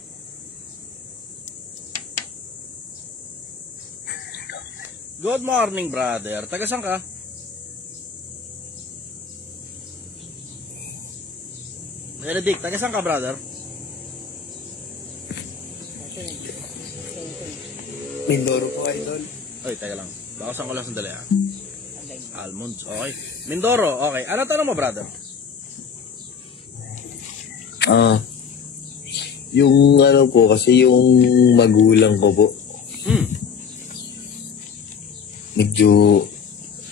dito. Good morning, brother. Taga saan ka? Benedict, taga saan ka, brother? Mindoro po, idol. Oy, taga lang. Bakasan ko lang sandali ah. Almonds, okay. Mindoro, okay. Ano tanong mo, brother? Yung ano po, kasi yung magulang ko po, medyo,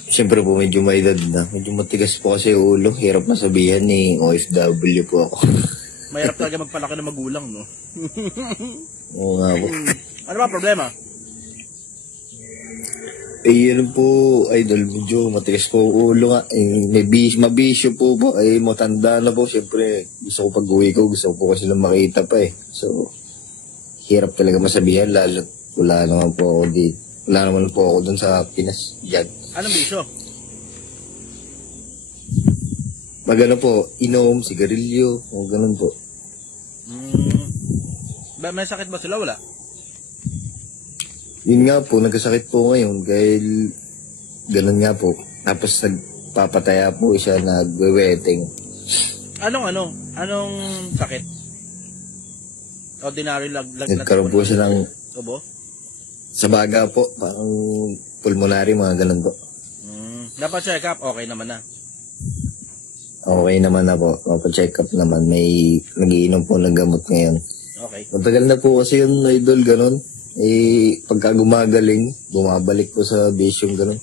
siyempre po medyo may edad na. Medyo matigas po kasi yung ulo. Hirap masabihan ni OFW po ako. Mahirap talaga magpalaki ng magulang, no? Oo nga po. Ano ba problema? Yun po, idol, medyo matigas po yung ulo nga. Mabisyo po po. Matanda na po. Siyempre, gusto ko pag-uwi ko. Gusto ko po kasi lang makita pa eh. So, hirap talaga masabihan. Lalo, wala naman po ako dito. Wala naman po ako dun sa Pinas. Diyan. Anong bisyo? Magano po, inom, sigarilyo, o ganun po. May sakit ba sila? Wala? Yun nga po, nagkasakit po ngayon dahil ganun nga po. Tapos nagpapataya po siya, nagwe-wetting. Anong sakit? Ordinary lagnat? Nagkaroon po siya ng Ubo? sa baga po, parang pulmonary, mga ganun po. Dapat check up, okay naman na. Okay naman na po, mapacheck up naman. May nagiinom po ng gamot ngayon. Okay. Matagal na po kasi yun, idol, ganun. Pagka gumagaling, bumabalik po sa bisyong ganun.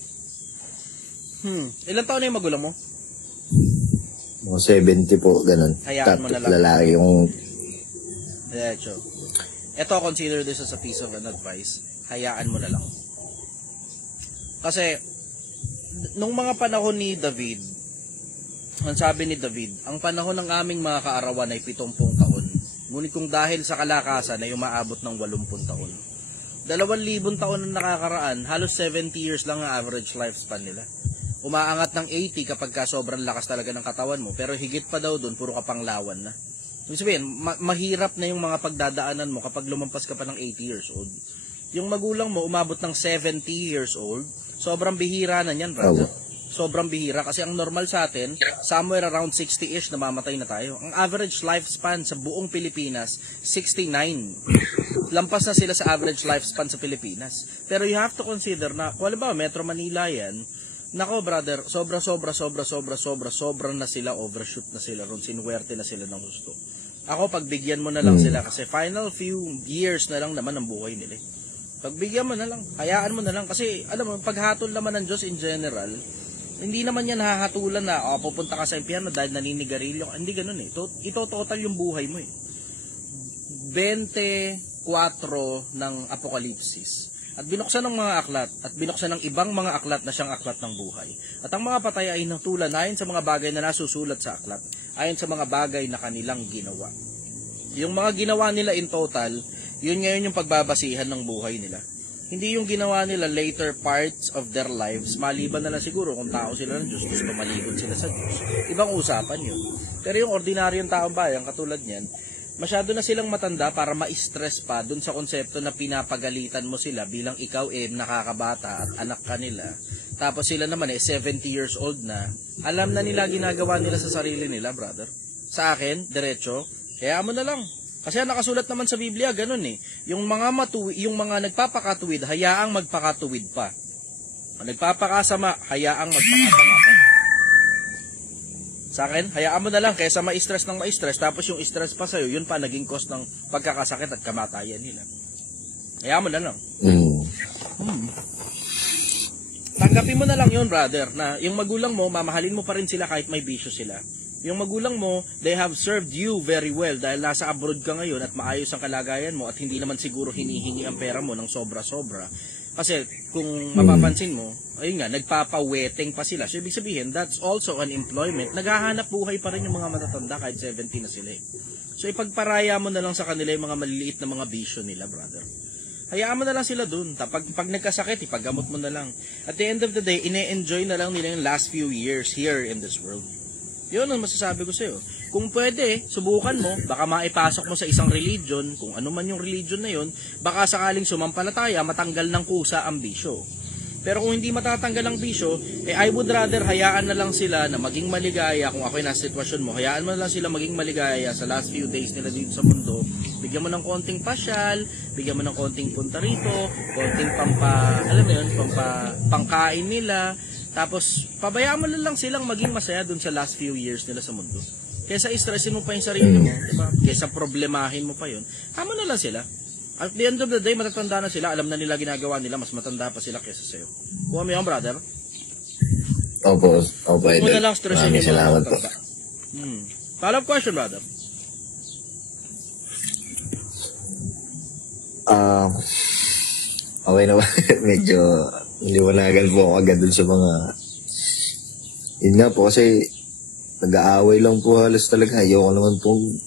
Ilan taon na yung magulang mo? Mga 70 po, ganun. Hayaan mo na lang. Lalaki yung... Diretso. Ito, consider this as a piece of an advice. Hayaan mo na lang. Kasi, nung mga panahon ni David, ang sabi ni David, ang panahon ng aming mga kaarawan ay 70 taon. Ngunit kung dahil sa kalakasan ay umaabot ng 80 taon. 2,000 taon na nakakaraan, halos 70 years lang ang average lifespan nila. Umaangat ng 80 kapag ka sobrang lakas talaga ng katawan mo, pero higit pa daw doon, puro ka panglawan na. Ibig sabihin, mahirap na yung mga pagdadaanan mo kapag lumampas ka pa ng 80 years old. Yung magulang mo umabot ng 70 years old, sobrang bihira na niyan, brother. Sobrang bihira kasi ang normal sa atin, somewhere around 60-ish namamatay na tayo. Ang average lifespan sa buong Pilipinas, 69. Lampas na sila sa average lifespan sa Pilipinas. Pero you have to consider na, kung ba, Metro Manila yan, nako brother, sobra na sila, overshoot na sila ron, sinuwerte na sila ng gusto. Ako, pagbigyan mo na lang sila kasi final few years na lang naman ang buhay nila. Pagbigyan mo na lang, hayaan mo na lang kasi alam mo, paghatol naman ng Diyos in general, hindi naman yan hahatulan na pupunta ka sa impyerno dahil naninigarilyo. Hindi ganun eh. Ito total yung buhay mo eh. 24 ng Apokalipsis. At binuksan ng mga aklat at binuksan ng ibang mga aklat na siyang aklat ng buhay. At ang mga patay ay natulan ayon sa mga bagay na nasusulat sa aklat, ayon sa mga bagay na kanilang ginawa. Yung mga ginawa nila in total, yun ngayon yung pagbabasihan ng buhay nila. Hindi yung ginawa nila later parts of their lives, maliban na lang siguro kung tao sila ng Diyos, gusto maligod sila sa Diyos. Ibang usapan yun. Pero yung ordinaryong taong bayan, katulad niyan, masyado na silang matanda para ma-stress pa dun sa konsepto na pinapagalitan mo sila bilang ikaw nakakabata at anak ka nila. Tapos sila naman 70 years old na. Alam na nila ginagawa nila sa sarili nila, brother. Sa akin, diretso, kaya mo na lang. Kasi nakasulat naman sa Biblia, ganun eh. Yung mga nagpapakatuwid, hayaang magpakatuwid pa. Ang nagpapakasama, hayaang magpakasama pa. Sa akin, hayaan mo na lang kaysa ma-stress ng ma-stress, tapos yung stress pa sa'yo, yun pa naging cause ng pagkakasakit at kamatayan nila. Hayaan mo na lang. Tanggapin mo na lang yun, brother, na yung magulang mo, mamahalin mo pa rin sila kahit may bisyo sila. Yung magulang mo, they have served you very well dahil nasa abroad ka ngayon at maayos ang kalagayan mo at hindi naman siguro hinihingi ang pera mo ng sobra-sobra. Kasi kung mapapansin mo, ayun nga, nagpapaweteng pa sila. So ibig sabihin, that's also an employment. Naghahanap buhay pa rin yung mga matatanda kahit 70 na sila. So ipagparaya mo na lang sa kanila yung mga maliliit na mga bisyo nila, brother. Hayaan mo na lang sila dun. Pag nagkasakit, ipaggamot mo na lang. At the end of the day, ine-enjoy na lang nila yung last few years here in this world. Yun ang masasabi ko sa'yo. Kung pwede, subukan mo, baka maipasok mo sa isang religion, kung ano man yung religion na yun, baka sakaling sumampalataya, matanggal ng kusa ang bisyo. Pero kung hindi matatanggal ang bisyo, I would rather hayaan na lang sila na maging maligaya. Kung ako'y nasa sitwasyon mo, hayaan mo na lang sila maging maligaya sa last few days nila dito sa mundo. Bigyan mo ng konting pasyal, bigyan mo ng konting punta rito, konting pangkain nila. Tapos, pabayaan mo na lang silang maging masaya dun sa last few years nila sa mundo. Kaysa stressin mo pa yung sarili mo, diba? Kaysa problemahin mo pa yun, tama na lang sila. At the end of the day, matatanda na sila, alam na nila ginagawa nila, mas matanda pa sila kaysa sa'yo. Kuha mo yun, brother? Opo, Huwag mo na lang stressin Maraming yung mga salamat po. matanda. Follow-up question, brother. Okay na ba? Medyo liwanagan po ako agad dun sa mga... Yun nga po kasi nag-aaway lang po halos talaga. Ayoko naman pong...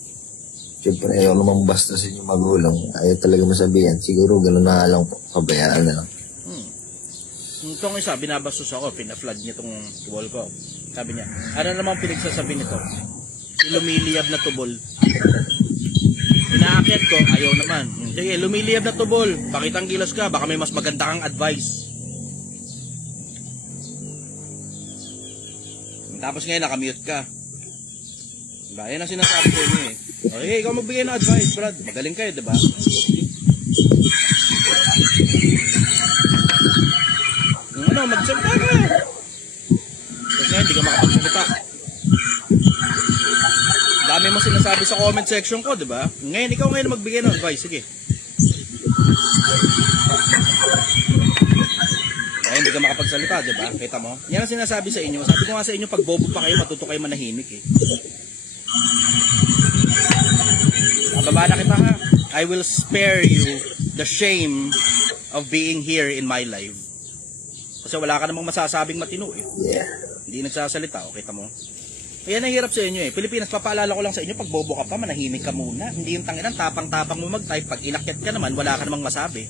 Siyempre ayoko naman basta sa inyong magulang. Ayaw talaga masabihan. Siguro gano'n na lang po. Pabayaan na lang. Itong isa, binabastos ako. Pina-flood niya itong wall ko. Sabi niya, ano namang pinagsasabi nito? Lumiliyab na tubol. Inaakyat ko, ayaw naman. Sige, lumiliyab na tubol. Pakitang kilos ka, baka may mas maganda kang advice. Tapos ngayon, nakamute ka. Diba? Yan ang sinasabi ko niya eh. Okay, ikaw magbigay ng advice, Brad. Magaling kayo, diba? Magsalita ka. Kasi ngayon, hindi ka makapagsalita. Dami mo sinasabi sa comment section ko, diba? Ngayon, ikaw ngayon magbigay ng advice. Sige. Ngayon, hindi ka makapagsalita, diba? Kita mo? Yan ang sinasabi sa inyo. Sabi ko nga sa inyo, pag bobo pa kayo, matuto kayo manahimik eh. Bababa na kita ha. I will spare you the shame of being here in my life. Kasi wala ka namang masasabing matino eh. Yeah. Hindi nagsasalita, o kita mo. Ayan ang hirap sa inyo eh. Pilipinas, papaalala ko lang sa inyo, pag bobo ka pa, manahimik ka muna. Hindi yung tanginan, tapang-tapang mo mag-type. Pag inakyat ka naman, wala ka namang masabi.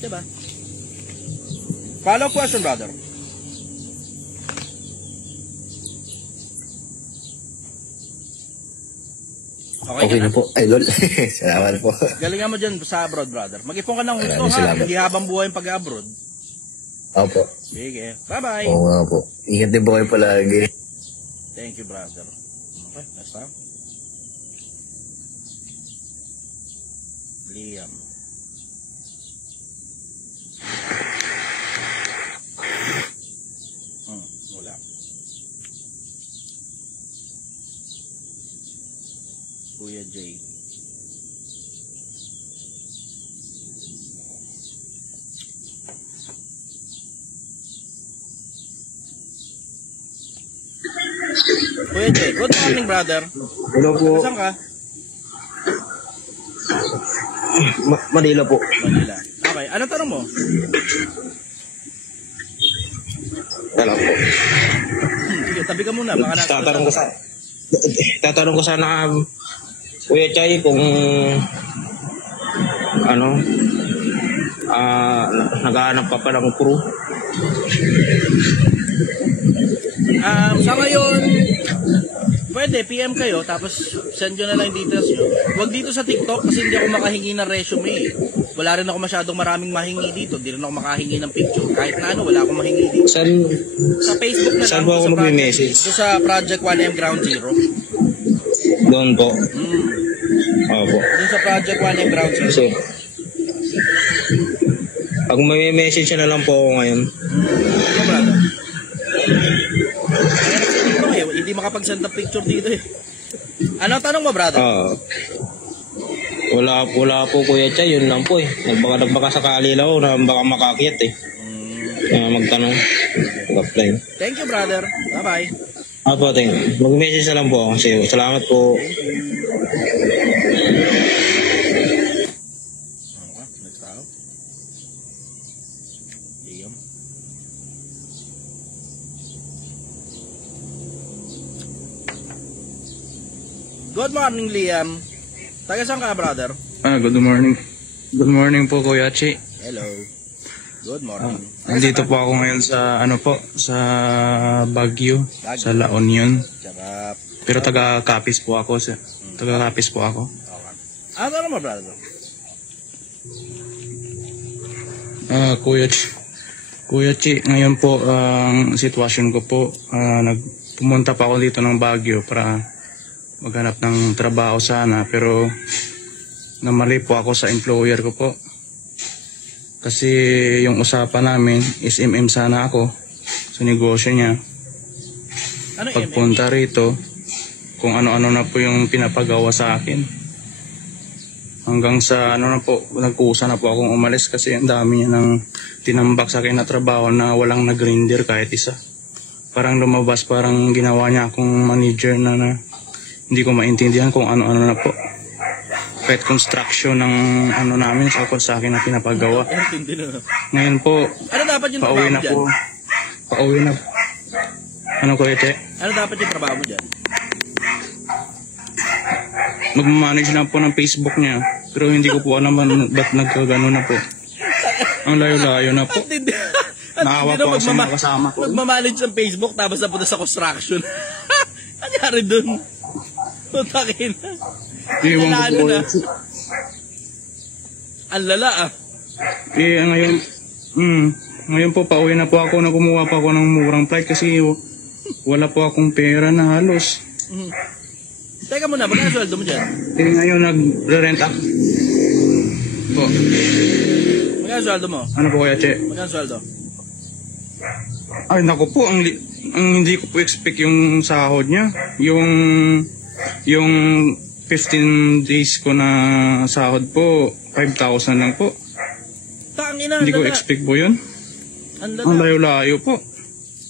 Diba? Follow question, brother. Okay na po. Ay, lol. Salamat po. Galingan mo dyan sa abroad, brother. Mag-ipon ka ng gusto ha. Salamat. Hindi habang buhay yung pag-abroad. Opo. Sige. Bye-bye. Oo nga po. Ingat din po kayo palagi. Thank you, brother. Okay, next time. Liam. Wala. Kuya Jay. Kuya Jay, good morning, brother. Hello po. Saan ka? Manila po. Manila. Okay, anong tanong mo? Alam po. Sige, tabi ka muna. Baka Tatanong ko sana Kuya Chay kung naghahanap pa ng crew. Sa ngayon, pwede, PM kayo, tapos send nyo na lang yung details nyo. Huwag dito sa TikTok kasi hindi ako makahingi ng resume eh. Wala rin ako masyadong maraming mahingi dito. Hindi rin ako makahingi ng picture. Kahit na wala akong mahingi dito. Sa Facebook na lang. Saan ba ako mag-message? Ito sa Project 1M Ground Zero. Doon po. Opo. Doon sa Project 1M Ground Zero. Kasi, pag may message na lang po ako ngayon. Sige, brother. Hindi makapag-send ng picture dito eh. Ano tanong mo, brother? Wala po Kuya Chay, yun lang po eh. Nagbaka sakali lang ako na baka makakyat eh. Magtanong. Mag-apply. Thank you, brother. Bye-bye. Apo, thank you. Mag-message na lang po ako. Salamat po. Next out. Liam. Good morning, Liam. Taga saan ka, brother? Good morning. Good morning po, Kuya Chi. Hello. Good morning. Andito po ako ngayon sa sa Baguio, sa La Union. Sarap. Pero taga-Capiz po ako. Taga-Capiz po ako. Okay. Ano mo, brother? Kuya Chi, ngayon po ang sitwasyon ko po, pumunta pa ako dito ng Baguio para maghanap ng trabaho sana, pero namali po ako sa employer ko po. Kasi yung usapan namin is MM sana ako sa negosyo niya. Ano Pagpunta rito, kung ano-ano na po yung pinapagawa sa akin. Hanggang sa nagkusa na po akong umalis kasi ang dami niya ng tinambak sa akin na trabaho na walang nag-render kahit isa. Parang lumabas, parang ginawa niya akong manager na hindi ko maintindihan kung ano-ano na po. Kahit construction ng namin sa akin na pinapagawa. Ngayon po, ano dapat yung trabaho mo dyan? Pauwi na. Ano ko ite? Ano dapat yung trabaho mo dyan? Magmamanage lang po ng Facebook niya. Pero hindi ko po alam ba't nagkagano na po. Ang layo-layo na po. Naawa po ako sa mga kasama ko. Magmamanage ng Facebook tapos napunta sa construction. Anyari dun? Putakin. Iwan ko po. Ang lala ah. Ngayon po pauwi na po ako na kumuha pa ako ng murang flight kasi wala po akong pera na halos. Teka muna, magkano sweldo mo dyan? Ngayon nag-rent ako. Po. Magkano sweldo mo? Ano po kaya, Che? Magkano sweldo? Ay, naku po, ang hindi ko po expect yung sahod niya. Yung 15 days ko na sahod po, 5,000 lang po. Tangina, hindi ko expect po yun. Ang layo-layo po.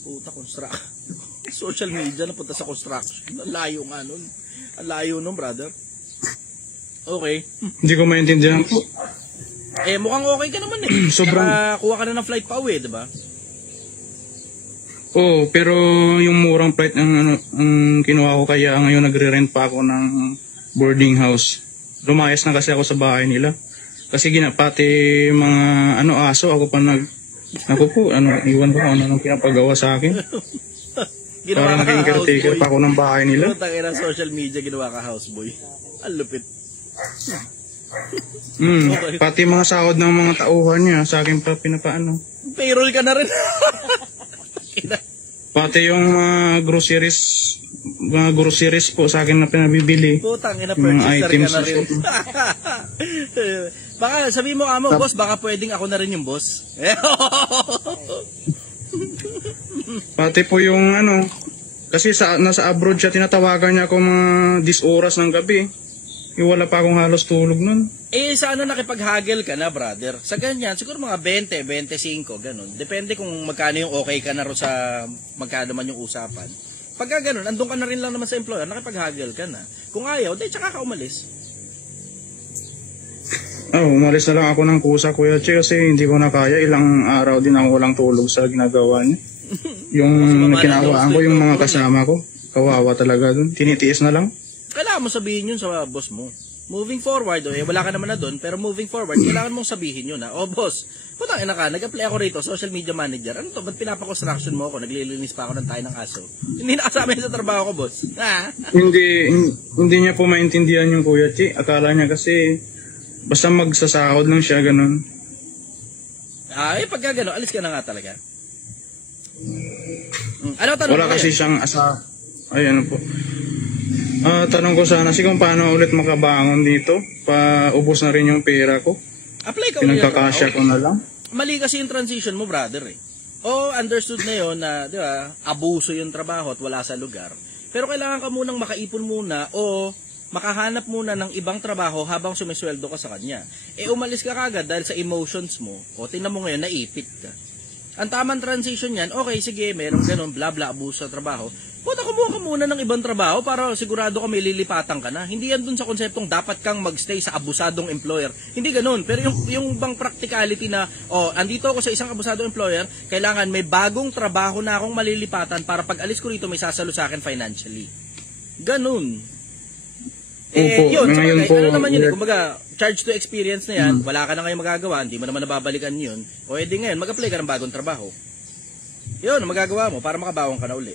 Puta, social media napunta sa construction. Ang layo nga nun. Ang layo nun, brother. Okay. Hindi ko maintindihan po. Mukhang okay ka naman eh. Sobrang... Kuha ka na ng flight pa uwi, diba? Oo, pero yung murang flight ang kinuha ko kaya ngayon nagre-rent pa ako ng boarding house. Lumayas na kasi ako sa bahay nila. Kasi pati mga aso ako pa iwan ko kung ano pinapagawa sa akin. Para naging caretaker pa ako ng bahay nila. Tangina social media ginawa ka houseboy. Ang lupit. Okay. Pati mga sahod ng mga tauhan niya sa akin pa pinapaano. Payroll ka na rin. Pati yung groceries po sa akin na pinabibili. Putang ina, purchaser ka na rin. Baka sabi mo boss, baka pwedeng ako na rin yung boss. Pati po yung kasi nasa abroad siya, tinatawagan niya ako mga 10 oras ng gabi. Wala pa akong halos tulog nun. Sa nakipag-haggle ka na, brother? Sa ganyan, siguro mga 20, 25, ganun. Depende kung magkano yung okay ka na ro sa magkano man yung usapan. Pagka ganun, andun ka na rin lang naman sa employer, nakipag-haggle ka na. Kung ayaw, tsaka ka umalis. Umalis na lang ako ng kusa, Kuya Che, kasi hindi ko na kaya. Ilang araw din ako walang tulog sa ginagawa niya. Yung kinawaan ko, yung mga kasama ko, kawawa talaga dun. Tinitiis na lang. Kailangan mo sabihin yun sa boss mo. Moving forward, wala ka naman na doon, pero moving forward, kailangan mong sabihin yun na, boss, putang ina ka, nag-apply ako rito, social media manager. Ano to, ba't pinapa-construction mo ako? Naglilinis pa ako ng tayo ng aso. Hindi nakasama yun sa trabaho ko, boss. Hindi niya po maintindihan yung Kuya Chi. Akala niya kasi, basta magsasahod lang siya, ganun. Pagka gano'n, alis ka na nga talaga. Ano tanong wala kasi siyang po. Tanong ko sana kung paano ulit makabangon dito. Paubos na rin yung pera ko. Apply ka ulit. Pinagkakasya ko na lang. Mali kasi yung transition mo, brother eh. Understood na yun na, di ba, abuso yung trabaho at wala sa lugar. Pero kailangan ka munang makaipon muna o makahanap muna ng ibang trabaho habang sumisweldo ka sa kanya. Umalis ka kagad dahil sa emotions mo. Tingnan mo ngayon, naipit ka. Ang tamang transition yan, okay, sige, merong ganun, bla bla, abuso sa trabaho. Kumuha ka muna ng ibang trabaho para sigurado ka may lilipatan ka na. Hindi yan dun sa konseptong dapat kang magstay sa abusadong employer. Hindi ganun. Pero yung bang practicality na, andito ako sa isang abusadong employer, kailangan may bagong trabaho na akong malilipatan para pag alis ko rito may sasalo sa akin financially. Ganun. Opo, Yun, tsaka, ngayon po, ano naman yun, kumbaga, charge to experience na yan, wala ka na ngayon magagawa, hindi mo naman nababalikan yun, o edi ngayon, mag-apply ka ng bagong trabaho. Yun, ang magagawa mo, para makabawang ka na uli.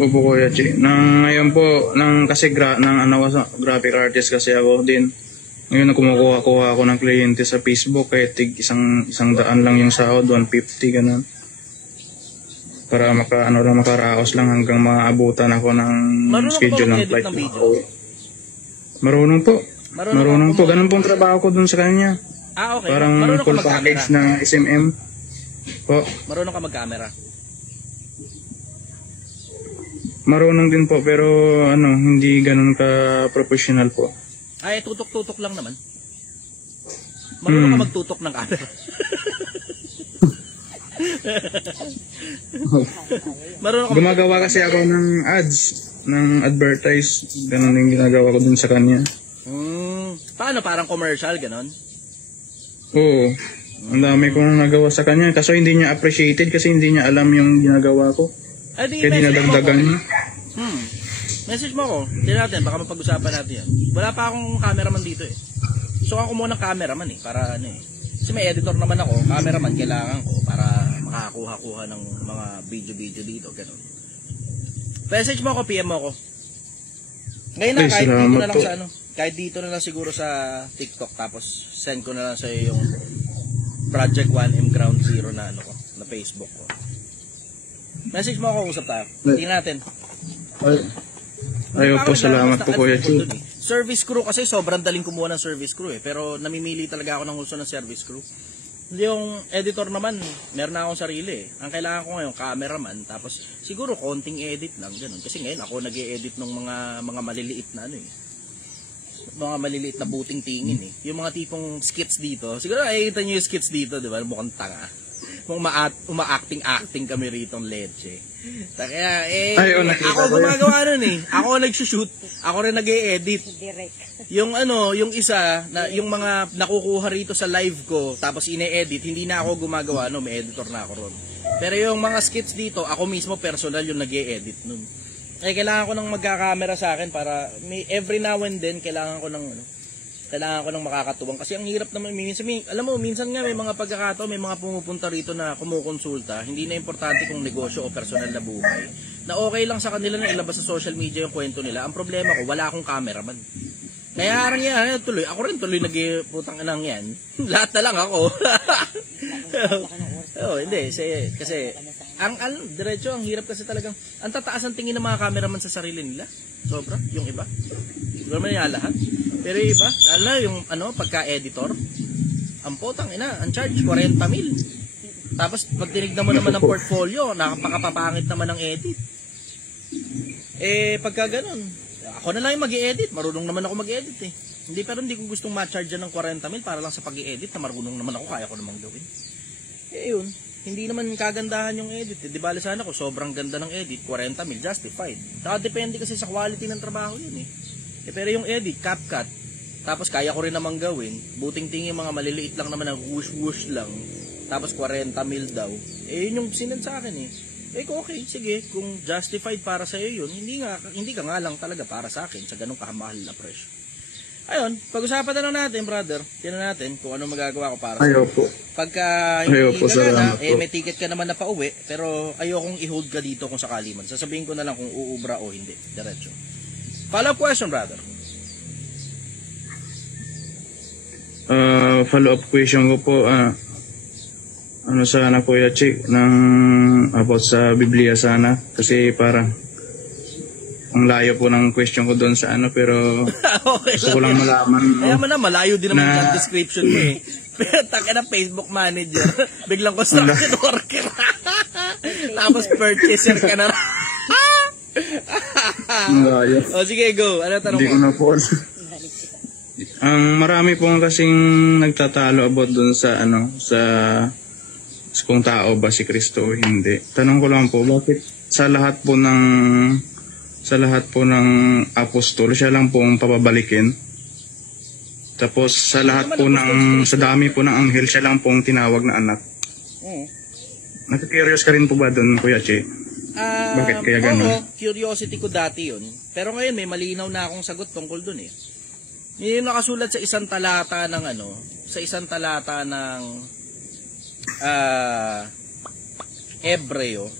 Opo, Kuya Chi. Ngayon po, kasi graphic artist kasi ako din. Ngayon, kumukuha ako ng kliyente sa Facebook, kahit isang daan lang yung sahod, 150, ganun. Para makaraos lang hanggang maabutan ako ng schedule ng flight. Ng video? Marunong po. Marunong po. Ganun pong trabaho ko dun sa kanya. Okay. Parang Marunong full ka package mag-camera? ng SMM. Po. Marunong ka mag-camera? Marunong din po, pero hindi ganun ka-professional po. Ay, tutok-tutok lang naman. Marunong ka magtutok ng camera? Marunong ka Gumagawa kasi ako ng ads, ng advertise. Ganun din ginagawa ko dun sa kanya. Paano? Parang commercial, ganon? Oo. Ang dami kong nagawa sa kanya. Kaso hindi niya appreciated kasi hindi niya alam yung ginagawa ko. Ay, di, Kaya dinadagdagan niya. Message mo ako. Tignan natin, baka mapag-usapan natin yan. Wala pa akong cameraman dito eh. So ako muna ng cameraman eh, para Kasi may editor naman ako, cameraman kailangan ko para makakuha-kuha ng mga video-video dito, gano'n. Message mo ako, PM mo ako. Ngayon na, kahit dito na lang sa kahit dito na lang siguro sa TikTok, tapos send ko na lang sa iyo yung Project 1M Ground Zero na na Facebook ko. Message mo ako, usap tayo. Tingnan natin. Ayaw po, salamat po Kuya Chi. Service crew kasi sobrang daling kumuha ng service crew eh. Pero namimili talaga ako ng gusto ng service crew. Hindi yung editor naman, meron na akong sarili eh. Ang kailangan ko ngayon, cameraman. Tapos siguro konting edit lang, ganun. Kasi ngayon ako nag-e-edit ng mga maliliit na mga maliliit na buting tingin eh. Yung mga tipong skits dito. Siguro nakikita nyo yung skits dito, di ba? Mukhang tanga. Uma-acting kami rito ng leche. Kaya ako gumagawa nun eh. Ako nagsushoot, ako rin nag-e-edit. Yung yung isa na yung mga nakukuha rito sa live ko tapos ine-edit, hindi na ako gumagawa may editor na ako ron. Pero yung mga skits dito, ako mismo personal yung nag-e-edit nun. Kailangan ko ng magka-camera sa akin para every now and then kailangan ko ng makakatuwang kasi ang hirap naman minsan nga may mga pagkakataon, may mga pumupunta rito na kumukonsulta, hindi na importante kung negosyo o personal na buhay, na okay lang sa kanila na ilabas sa social media yung kwento nila. Ang problema ko, wala akong cameraman. Kaya ako rin tuloy nagputang inang yan. Lahat na lang ako. Hindi kasi diretso ang hirap kasi talagang ang tataas ang tingin ng mga cameraman sa sarili nila. Sobra yung iba. Siguro man yan lahat. Pero yung iba, lalo na yung pagka-editor, ang potang ang charge 40,000. Tapos pag tinignan mo naman ng portfolio, nakapakapapangit naman ng edit. Pagka ganun, ako na lang yung mag-i-edit, marunong naman ako mag-edit eh. Pero hindi ko gustong ma-charge ng 40,000 para lang sa pag-i-edit na marunong naman ako, kaya ko namang gawin. Yun, hindi naman kagandahan yung edit eh. Di bali sana ko, sobrang ganda ng edit, 40,000, justified. Saka depende kasi sa quality ng trabaho yun eh. Pero yung edit, CapCut, tapos kaya ko rin namang gawin, buting tingin mga maliliit lang naman ng whoosh lang, tapos 40,000 daw, yun yung sinend sa akin eh. Okay, sige, kung justified para sa iyo yun, hindi ka nga lang talaga para sa akin sa ganung kamahal na presyo. Ayun, pag-usapan na lang natin, brother. Tingnan natin kung ano magagawa ko para sa iyo. Pagka hindi ka may ticket ka naman na pauwi, pero ayokong i-hold ka dito kung sakali man. Sasabihin ko na lang kung uubra o hindi. Diretso. Follow-up question, brother. Follow-up question ko po, sana Kuya Chi, about sa Biblia sana. Kasi parang, ang layo po ng question ko doon sa pero okay, gusto ko lang malaman. Kaya man malayo din naman yung description mo eh. Pero taka na Facebook manager, biglang construction worker. Tapos purchaser ka na. Sige, go. Ano tanong mo? Hindi ko na po. Ang marami pong kasing nagtatalo about dun sa kung tao ba si Kristo o hindi. Tanong ko lang po, bakit sa lahat po ng apostol, siya lang po ang papabalikin? Tapos sa lahat po sa dami po ng anghel, siya lang po ang tinawag na anak. Nakikurious ka rin po ba dun, Kuya Che? Bakit kaya ganun? Oo, curiosity ko dati yun. Pero ngayon may malinaw na akong sagot tungkol dun eh. Yung nakasulat sa isang talata ng Hebreo,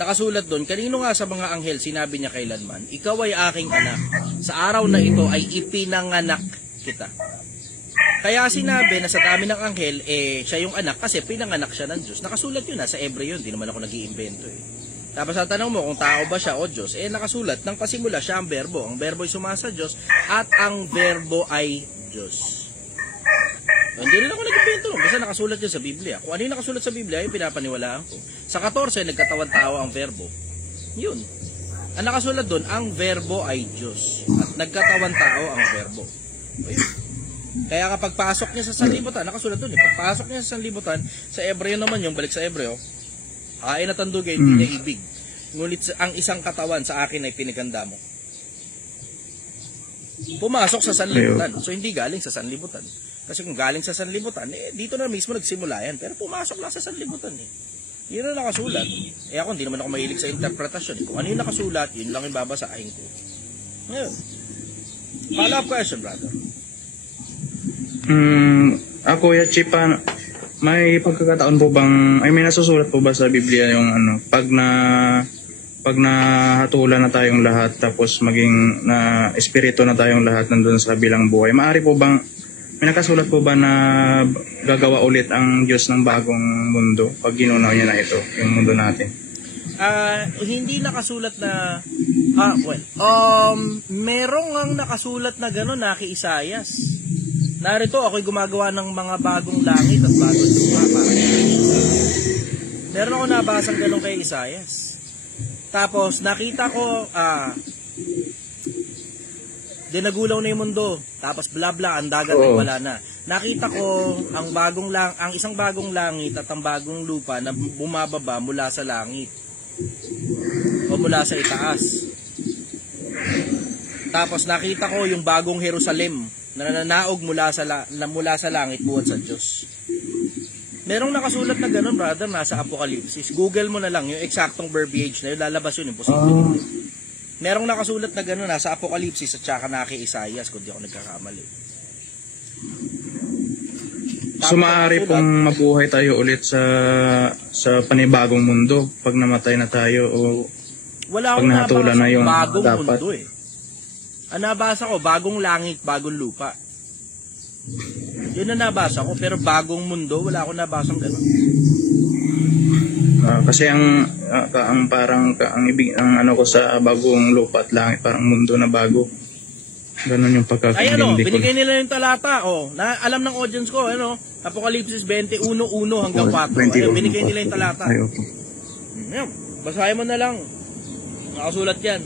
nakasulat doon, kanino nga sa mga anghel sinabi niya kailanman, ikaw ay aking anak, sa araw na ito ay ipinanganak kita. Kaya sinabi na sa dami ng anghel, siya yung anak kasi pinanganak siya ng Diyos. Nakasulat yun, sa Hebreo yun, di naman ako nag-iimbento eh. Tapos sa tanong mo kung tao ba siya o Diyos, nakasulat, nang pasimula siya ang verbo ay sumasa Diyos, at ang verbo ay Diyos. Hindi rin ako nag-imbento nun, basta nakasulat yun sa Biblia. Kung ano yung nakasulat sa Biblia, yung pinapaniwalaan ko. Sa 14, nagkatawan tao ang verbo. Yun. Ang nakasulat doon, ang verbo ay Diyos. At nagkatawan tao ang verbo. Ayun. Kaya kapag pasok niya sa sanlibutan, nakasulat doon pagpasok niya sa sanlibutan, sa Hebreo naman yung balik sa Hebreo, kain at tandugay, hindi na ibig. Ngunit ang isang katawan sa akin ay pinaganda mo. Pumasok sa sanlibutan. So hindi galing sa sanlibutan. Kasi kung galing sa sanlibutan, dito na mismo nagsimula yan. Pero pumasok lang sa sanlibutan Yun na nakasulat. Ako hindi naman ako mahilig sa interpretasyon. Kung ano yung nakasulat, yun lang yung babasahin ko. Ngayon. Follow-up question, brother. Ako, Chipa, may pagkakataon po bang, may nasusulat po ba sa Biblia yung pag nahatulan na tayong lahat, tapos maging na espiritu na tayong lahat nandun sa bilang buhay, maaari po bang, may nakasulat po ba na gagawa ulit ang Diyos ng bagong mundo pag ginunaw niya na ito, yung mundo natin? Hindi nakasulat na, merong ang nakasulat na gano'n na kay Isaias. Narito, ako'y gumagawa ng mga bagong langit at bagong lupa. Meron ako nabasang gano'n kay Isaias. Tapos, nakita ko, dinagulaw na yung mundo. Tapos, bla-bla, ang dagat ay wala na. Nakita ko ang isang bagong langit at ang bagong lupa na bumababa mula sa langit. O mula sa itaas. Tapos, nakita ko yung bagong Jerusalem na nananaog mula sa langit buhat sa Diyos. Merong nakasulat na gano'n, brother, nasa Apocalypse. Google mo na lang yung eksaktong verbiage na yun, lalabas yun, imposible. Merong nakasulat na gano'n, nasa Apocalypse at saka na kay Isaias, kung di ako nagkakamali. So maaari pong mabuhay tayo ulit sa panibagong mundo pag namatay na tayo o wala pag nahatulan na yung bagong dapat. mundo Ang nabasa ko, bagong langit, bagong lupa. Yun na nabasa ko, pero bagong mundo, wala akong nabasang gano'n. Kasi ang ko sa bagong lupa at langit, parang mundo na bago. Ganon yung pagkakaintindi ko. Binigay nila yung talata, alam ng audience ko, Apocalypse 21:1 hanggang 4. Binigay nila yung talata. Ay, okay. Basahin mo na lang. Nakasulat yan.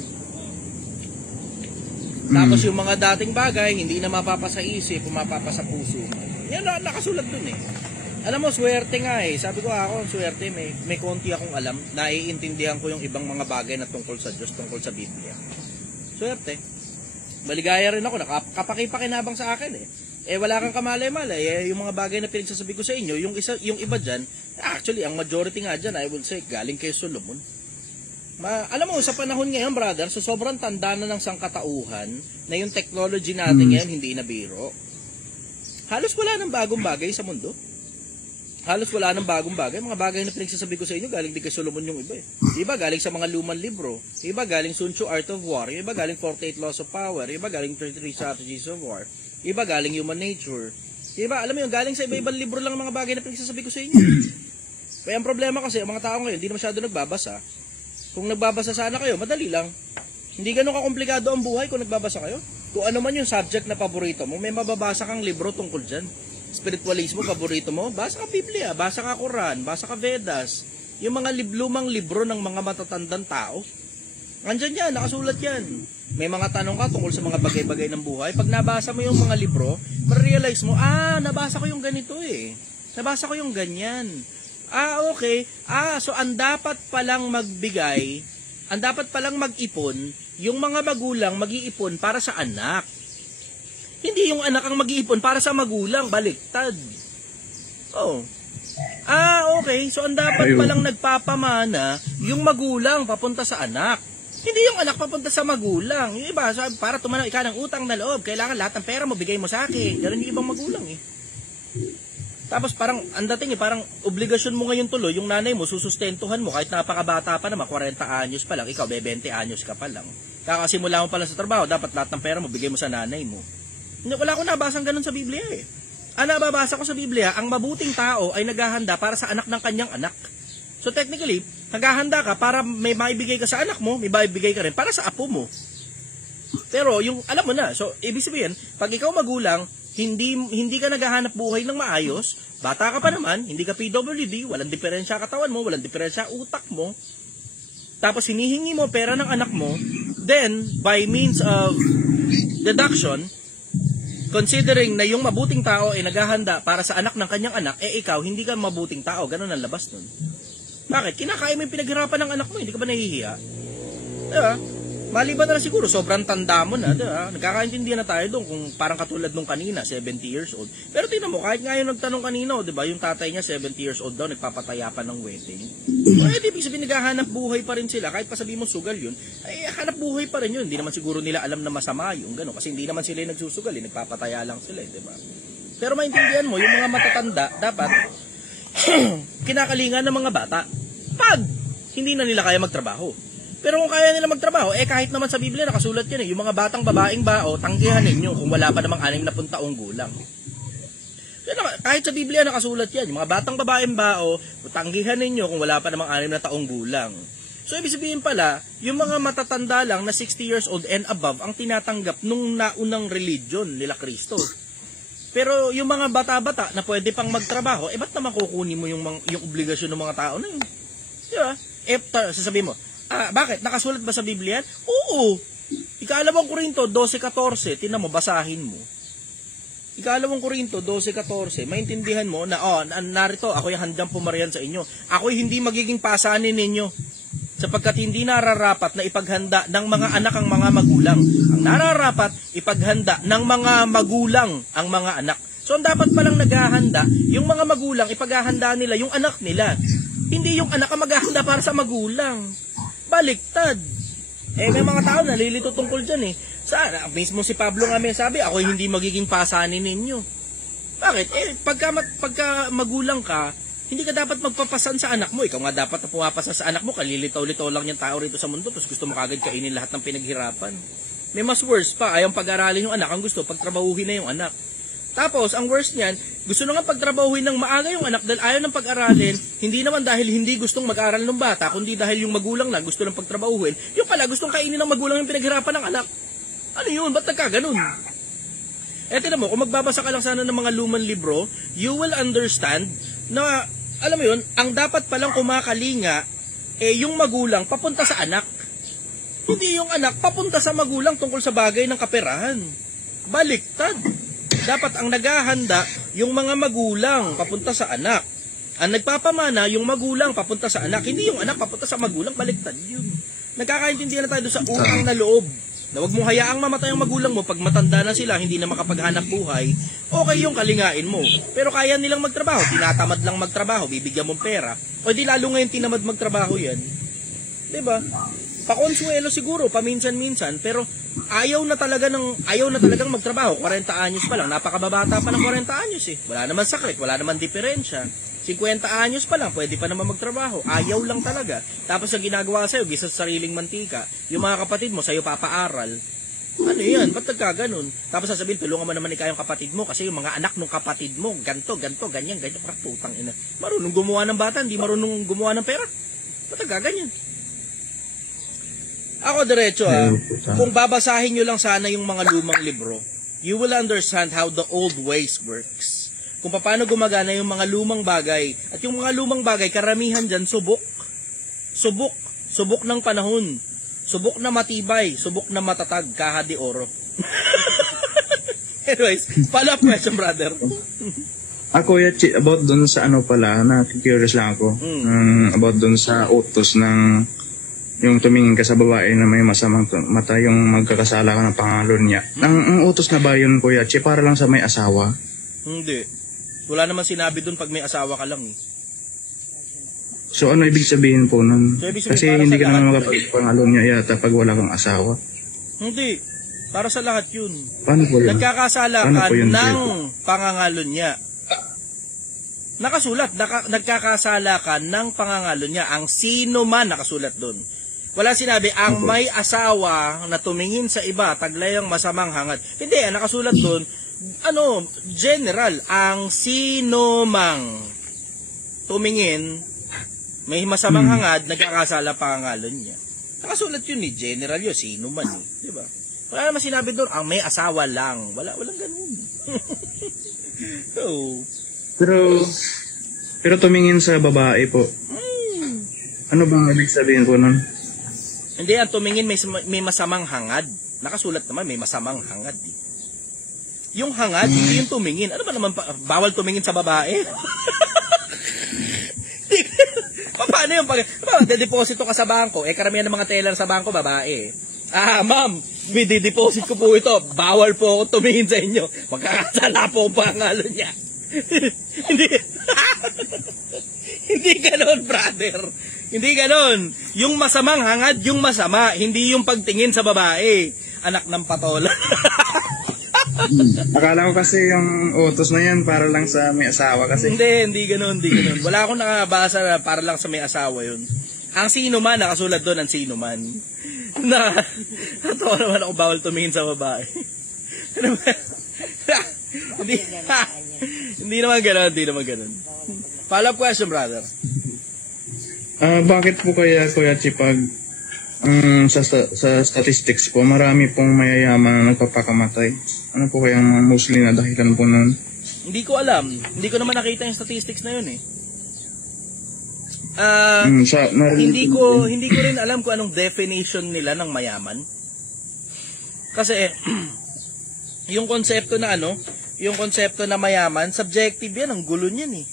Tapos yung mga dating bagay, hindi na mapapasa isip, mapapasa puso. Yan na, nakasulat dun Alam mo, swerte nga Sabi ko ako, swerte, may konti akong alam. Naiintindihan ko yung ibang mga bagay na tungkol sa Diyos, tungkol sa Biblia. Swerte. Maligaya rin ako, nakapakipakinabang sa akin wala kang kamalay-malay. Yung mga bagay na pinagsasabi ko sa inyo, yung iba dyan, actually, ang majority nga dyan, I would say, galing kay Solomon. Alam mo, sa panahon ngayon, brother, so sobrang tanda na ng sangkatauhan na yung technology natin ngayon hindi na biro. Halos wala ng bagong bagay sa mundo. Halos wala ng bagong bagay. Mga bagay na pinagsasabi ko sa inyo, galing din kay Solomon yung iba Iba galing sa mga lumang libro. Iba galing Sun Tzu, Art of War. Iba galing 48 Laws of Power. Iba galing 33 Strategies of War. Iba galing Human Nature. Iba, alam mo yun, galing sa iba-ibang libro lang mga bagay na pinagsasabi ko sa inyo. Kaya ang problema kasi, ang mga tao ngayon, hindi na masyado nagbabasa. Kung nagbabasa sana kayo, madali lang. Hindi ganun kakomplikado ang buhay kung nagbabasa kayo. Kung ano man yung subject na paborito mo, may mababasa kang libro tungkol dyan. Spiritualismo, paborito mo, basa ka Biblia, basa ka Quran, basa ka Vedas. Yung mga lumang libro ng mga matatandang tao. Andyan yan, nakasulat yan. May mga tanong ka tungkol sa mga bagay-bagay ng buhay. Pag nabasa mo yung mga libro, ma-realize mo, nabasa ko yung ganito Nabasa ko yung ganyan. Okay. So ang dapat palang magbigay, ang dapat palang mag-ipon, yung mga magulang mag-iipon para sa anak. Hindi yung anak ang mag-iipon para sa magulang, baliktad. Okay. So, ang dapat Ayun. palang nagpapamana, yung magulang papunta sa anak. Hindi yung anak papunta sa magulang. Yung iba, para tumanaw ika ng utang na loob, kailangan lahat ng pera mo, bigay mo sa akin. Ganun yung ibang magulang eh. Tapos parang, ang dating parang obligasyon mo ngayon tuloy, yung nanay mo, susustentuhan mo, kahit napakabata pa naman, 40 anyos pa lang, ikaw, 20 anyos ka pa lang. Kakasimula mo pa lang sa trabaho, dapat lahat ng pera mo, bigay mo sa nanay mo. Wala akong nabasang ganun sa Biblia eh. Ang nababasa ko sa Biblia, ang mabuting tao ay naghahanda para sa anak ng kanyang anak. So technically, naghahanda ka para may maibigay ka sa anak mo, may maibigay ka rin para sa apo mo. Pero yung alam mo na, so ibig sabihin, pag ikaw magulang, hindi ka naghahanap buhay ng maayos, bata ka pa naman, hindi ka PWD, walang diferensya katawan mo, walang diferensya utak mo. Tapos hinihingi mo pera ng anak mo, then by means of deduction, considering na yung mabuting tao ay naghahanda para sa anak ng kanyang anak, ikaw, hindi ka mabuting tao. Ganun ang labas nun. Bakit? Kinakain mo yung pinaghirapan ng anak mo, hindi ka ba nahihiya? Diba? Maliban na lang siguro, sobrang tanda mo na, diba? Nagkakaintindihan na tayo doon kung parang katulad nung kanina, 70 years old. Pero tingnan mo, kahit nga yung nagtanong kanina, diba? Yung tatay niya, 70 years old daw, nagpapataya pa ng wedding. Di ibig sabihin, naghahanap buhay pa rin sila. Kahit pa sabihin mo sugal yun, ay hanap buhay pa rin yun. Hindi naman siguro nila alam na masama yung gano'n. Kasi hindi naman sila yung nagsusugal, nagpapataya lang sila, diba? Pero maintindihan mo, yung mga matatanda, dapat, kinakalingan ng mga bata pag hindi na nila kaya magtrabaho. Pero kung kaya nila magtrabaho, kahit naman sa Biblia nakasulat yan yung mga batang babaeng bao, tanggihan ninyo kung wala pa namang 60 taong gulang. Kahit sa Biblia nakasulat yan, yung mga batang babaeng bao, tanggihan ninyo kung wala pa namang 60 taong gulang. So ibig sabihin pala, yung mga matatanda lang na 60 years old and above ang tinatanggap nung naunang religion nila Kristo. Pero yung mga bata-bata na pwede pang magtrabaho, ba't naman kukunin mo yung obligasyon ng mga tao na yun? Diba? Sasabihin mo, bakit? Nakasulat ba sa Biblia? Oo. Ika-2 Korinto 12:14, tinan mo, basahin mo. Ika-2 Korinto 12:14, maintindihan mo na, narito, ako'y handang pumarihan sa inyo. Ako'y hindi magiging pasanin ninyo, sapagkat hindi nararapat na ipaghanda ng mga anak ang mga magulang. Ang nararapat, ipaghanda ng mga magulang ang mga anak. So, ang dapat palang naghahanda, yung mga magulang, ipaghahanda nila yung anak nila. Hindi yung anak ang maghahanda para sa magulang. Baliktad. May mga tao nalilito tungkol dyan eh. Mismo si Pablo nga may sabi, ako'y hindi magiging pasanin ninyo. Bakit? Pagka magulang ka, hindi ka dapat magpapasan sa anak mo. Ikaw nga dapat na pumapasa sa anak mo, kalilitaw-litaw lang yung tao rito sa mundo, tapos gusto mo kagad kainin lahat ng pinaghirapan. May mas worse pa, ayaw pag-aralin yung anak, ang gusto, pagtrabahuhin na yung anak. Tapos, ang worst niyan, gusto na nga pagtrabahuhin ng maaga yung anak dahil ayaw ng pag-aralin, hindi naman dahil hindi gustong mag-aral ng bata, kundi dahil yung magulang lang gusto ng pagtrabahuhin, yung pala gustong kainin ng magulang yung pinaghirapan ng anak. Ano yun? Ba't nagkaganon? Tignan mo, kung magbabasa ka lang sana ng mga lumang libro, you will understand na, alam mo yun, ang dapat palang kumakalinga, yung magulang papunta sa anak. Hindi yung anak papunta sa magulang tungkol sa bagay ng kaperahan. Baliktad. Dapat ang naghahanda, yung mga magulang papunta sa anak. Ang nagpapamana, yung magulang papunta sa anak. Hindi yung anak papunta sa magulang, baliktad yun. Nagkakaintindihan na tayo doon sa utang na loob. Na wag mo hayaang mamatay ang magulang mo pag matanda na sila, hindi na makapaghanap buhay, okay yung kalingain mo. Pero kaya nilang magtrabaho, tinatamad lang magtrabaho, bibigyan mong pera. O di lalo ngayon tinamad magtrabaho yan. Diba? Pakonsuelo siguro, paminsan-minsan, pero ayaw na talagang magtrabaho. 40 anyos pa lang, napakababata pa ng 40 anyos eh. Wala naman sakit, wala naman diferensya. 50 anyos pa lang, pwede pa naman magtrabaho. Ayaw lang talaga. Tapos ang ginagawa sa'yo, gisa sa sariling mantika. Yung mga kapatid mo, sa'yo papaaral. Ano yan? Ba't nagkaganon? Tapos sasabihin, tulungan mo naman ikaw yung kapatid mo kasi yung mga anak ng kapatid mo, ganto, ganyan. Putang ina. Marunong gumawa ng bata, hindi marunong gumawa ng pera. Ba't nagkaganyan? Ako diretso kung babasahin nyo lang sana yung mga lumang libro, you will understand how the old ways works. Kung paano gumagana yung mga lumang bagay. At yung mga lumang bagay, karamihan dyan, subok. Subok ng panahon. Subok na matibay. Subok na matatag. Kaha de oro. Anyways, follow-up question, brother. Ako, about dun sa pala, na-curious lang ako. About dun sa utos ng yung tumingin ka sa babae na may masamang mata, yung magkakasala ka ng pangalan niya. Ang utos na ba yun, Kuya Chi, para lang sa may asawa? Hindi. Wala naman sinabi dun pag may asawa ka lang eh. So ano ibig sabihin po nun? So, ibig sabihin, Kasi para hindi sa ka naman lahat. makapagpangalunya yata pag wala kang asawa. Hindi. Para sa lahat yun. Paano po yun? Nagkakasala Ano ka po yun, ng pangangalo niya. Nakasulat, nagkakasala ka ng pangangalo niya. Ang sino man nakasulat doon. Wala sinabi, ang may asawa na tumingin sa iba, taglay ang masamang hangad. Hindi, ang nakasulat doon, general, ang sino mang tumingin, may masamang hangad, nagkakasala pangangalon niya. Nakasulat yun ni general yun, sino man yun. Diba? Wala naman sinabi doon, ang may asawa lang. Walang ganun. So, Pero tumingin sa babae po. Ano bang ibig sabihin po nun? hindi, ang tumingin may masamang hangad. Nakasulat naman, may masamang hangad. Yung hangad, hindi yung tumingin. Ano ba naman, bawal tumingin sa babae? Paano yung deposito ka sa bangko? Karamihan ng mga teller sa bangko, babae. Ma'am, may deposit ko po ito. Bawal po ako tumingin sa inyo. Magkakasala po ang pangalo niya. Hindi. Hindi ganon, brother. Hindi ganon. Yung masamang hangad, yung masama. Hindi yung pagtingin sa babae. Anak ng patola. Akala ko kasi yung utos na yan para lang sa may asawa kasi. Hindi ganon. Wala akong nakabasa na para lang sa may asawa yun. Ang sino man, nakasulat doon ang sino man. Natawa naman ako, bawal tumingin sa babae. Hindi naman ganon. Follow-up question, brother. Bakit po kaya, Kuya Chi, pag sa statistics po, marami pong mayayaman na nagpapakamatay? Ano po kaya ang mostly na dahilan po nun? Hindi ko alam. Hindi ko naman nakita yung statistics na yun eh. Hindi ko rin alam kung anong definition nila ng mayaman. Kasi yung konsepto na mayaman, subjective yan, ang gulo niyan eh.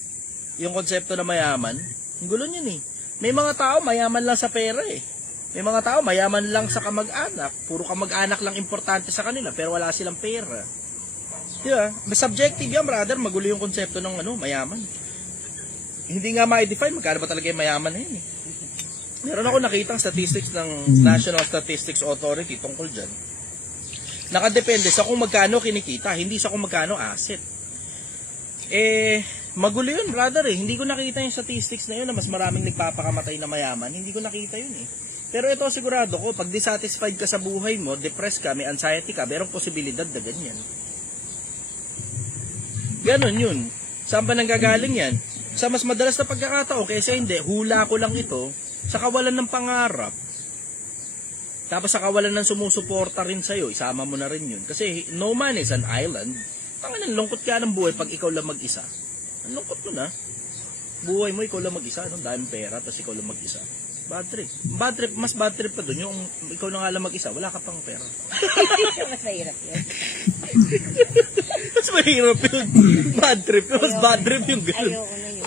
Yung konsepto na mayaman, ang gulo niyan eh. May mga tao mayaman lang sa pera eh. May mga tao mayaman lang sa kamag-anak. Puro kamag-anak lang importante sa kanila pero wala silang pera. Diba? Subjective yan, brother. Magulo yung konsepto ng mayaman. Hindi nga ma-define magkano ba talaga yung mayaman na yun eh. Meron ako nakitang statistics ng National Statistics Authority tungkol dyan. Nakadepende sa kung magkano kinikita, hindi sa kung magkano asset. Magulo yun, brother eh. Hindi ko nakita yung statistics na yun na mas maraming nagpapakamatay na mayaman. Hindi ko nakita yun eh. Pero ito sigurado ko, pag dissatisfied ka sa buhay mo, depressed ka, may anxiety ka, merong posibilidad na ganyan. Ganon yun. Saan ba nanggagaling yan? Sa mas madalas na pagkakataon, kaysa hindi, hula ko lang ito, sa kawalan ng pangarap. Tapos sa kawalan ng sumusuporta rin sa'yo, isama mo na rin yun. Kasi no man is an island. Tangan, lungkot ka ng buhay pag ikaw lang mag-isa. Ang lungkot mo na. Buhay mo, ikaw lang mag-isa. Daming pera, tapos ikaw lang mag-isa. Bad trip. Mas bad trip pa dun. Yung ikaw na nga lang mag-isa, wala ka pang pera. Mas mahirap yun. Mas mahirap yun. Bad trip. Mas bad trip yung gano'n.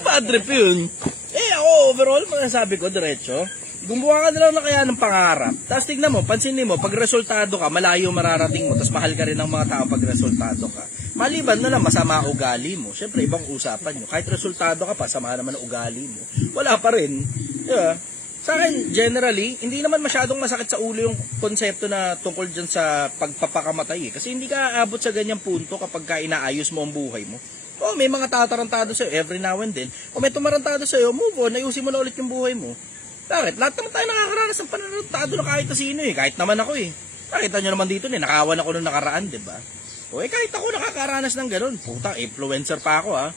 Bad trip yun. Ako, overall, sabi ko, diretso. Gumawa ka na lang na kaya ng pangarap. Tapos tignan mo, pansinin mo, pag resultado ka, malayo mararating mo, tapos mahal ka rin ng mga tao pag resultado ka. Maliban na lang, masama ugali mo. Siyempre, ibang usapan nyo. Kahit resultado ka pa, sama naman ang ugali mo. Wala pa rin. Diba? Sa akin, generally, hindi naman masyadong masakit sa ulo yung konsepto na tungkol dyan sa pagpapakamatay. Kasi hindi ka aabot sa ganyang punto kapag ka inaayos mo ang buhay mo. May mga tatarantado sa'yo every now and then. May tumarantado sa'yo, move on, ayusin mo na ulit yung buhay mo. Bakit? Lahat naman tayo nakakaranas ng panarantado na kahit na sino eh. Kahit naman ako eh. Nakita nyo naman dito nakawan ako nung nakaraan, diba? Kahit ako nakakaranas ng ganun. Puta, influencer pa ako ha.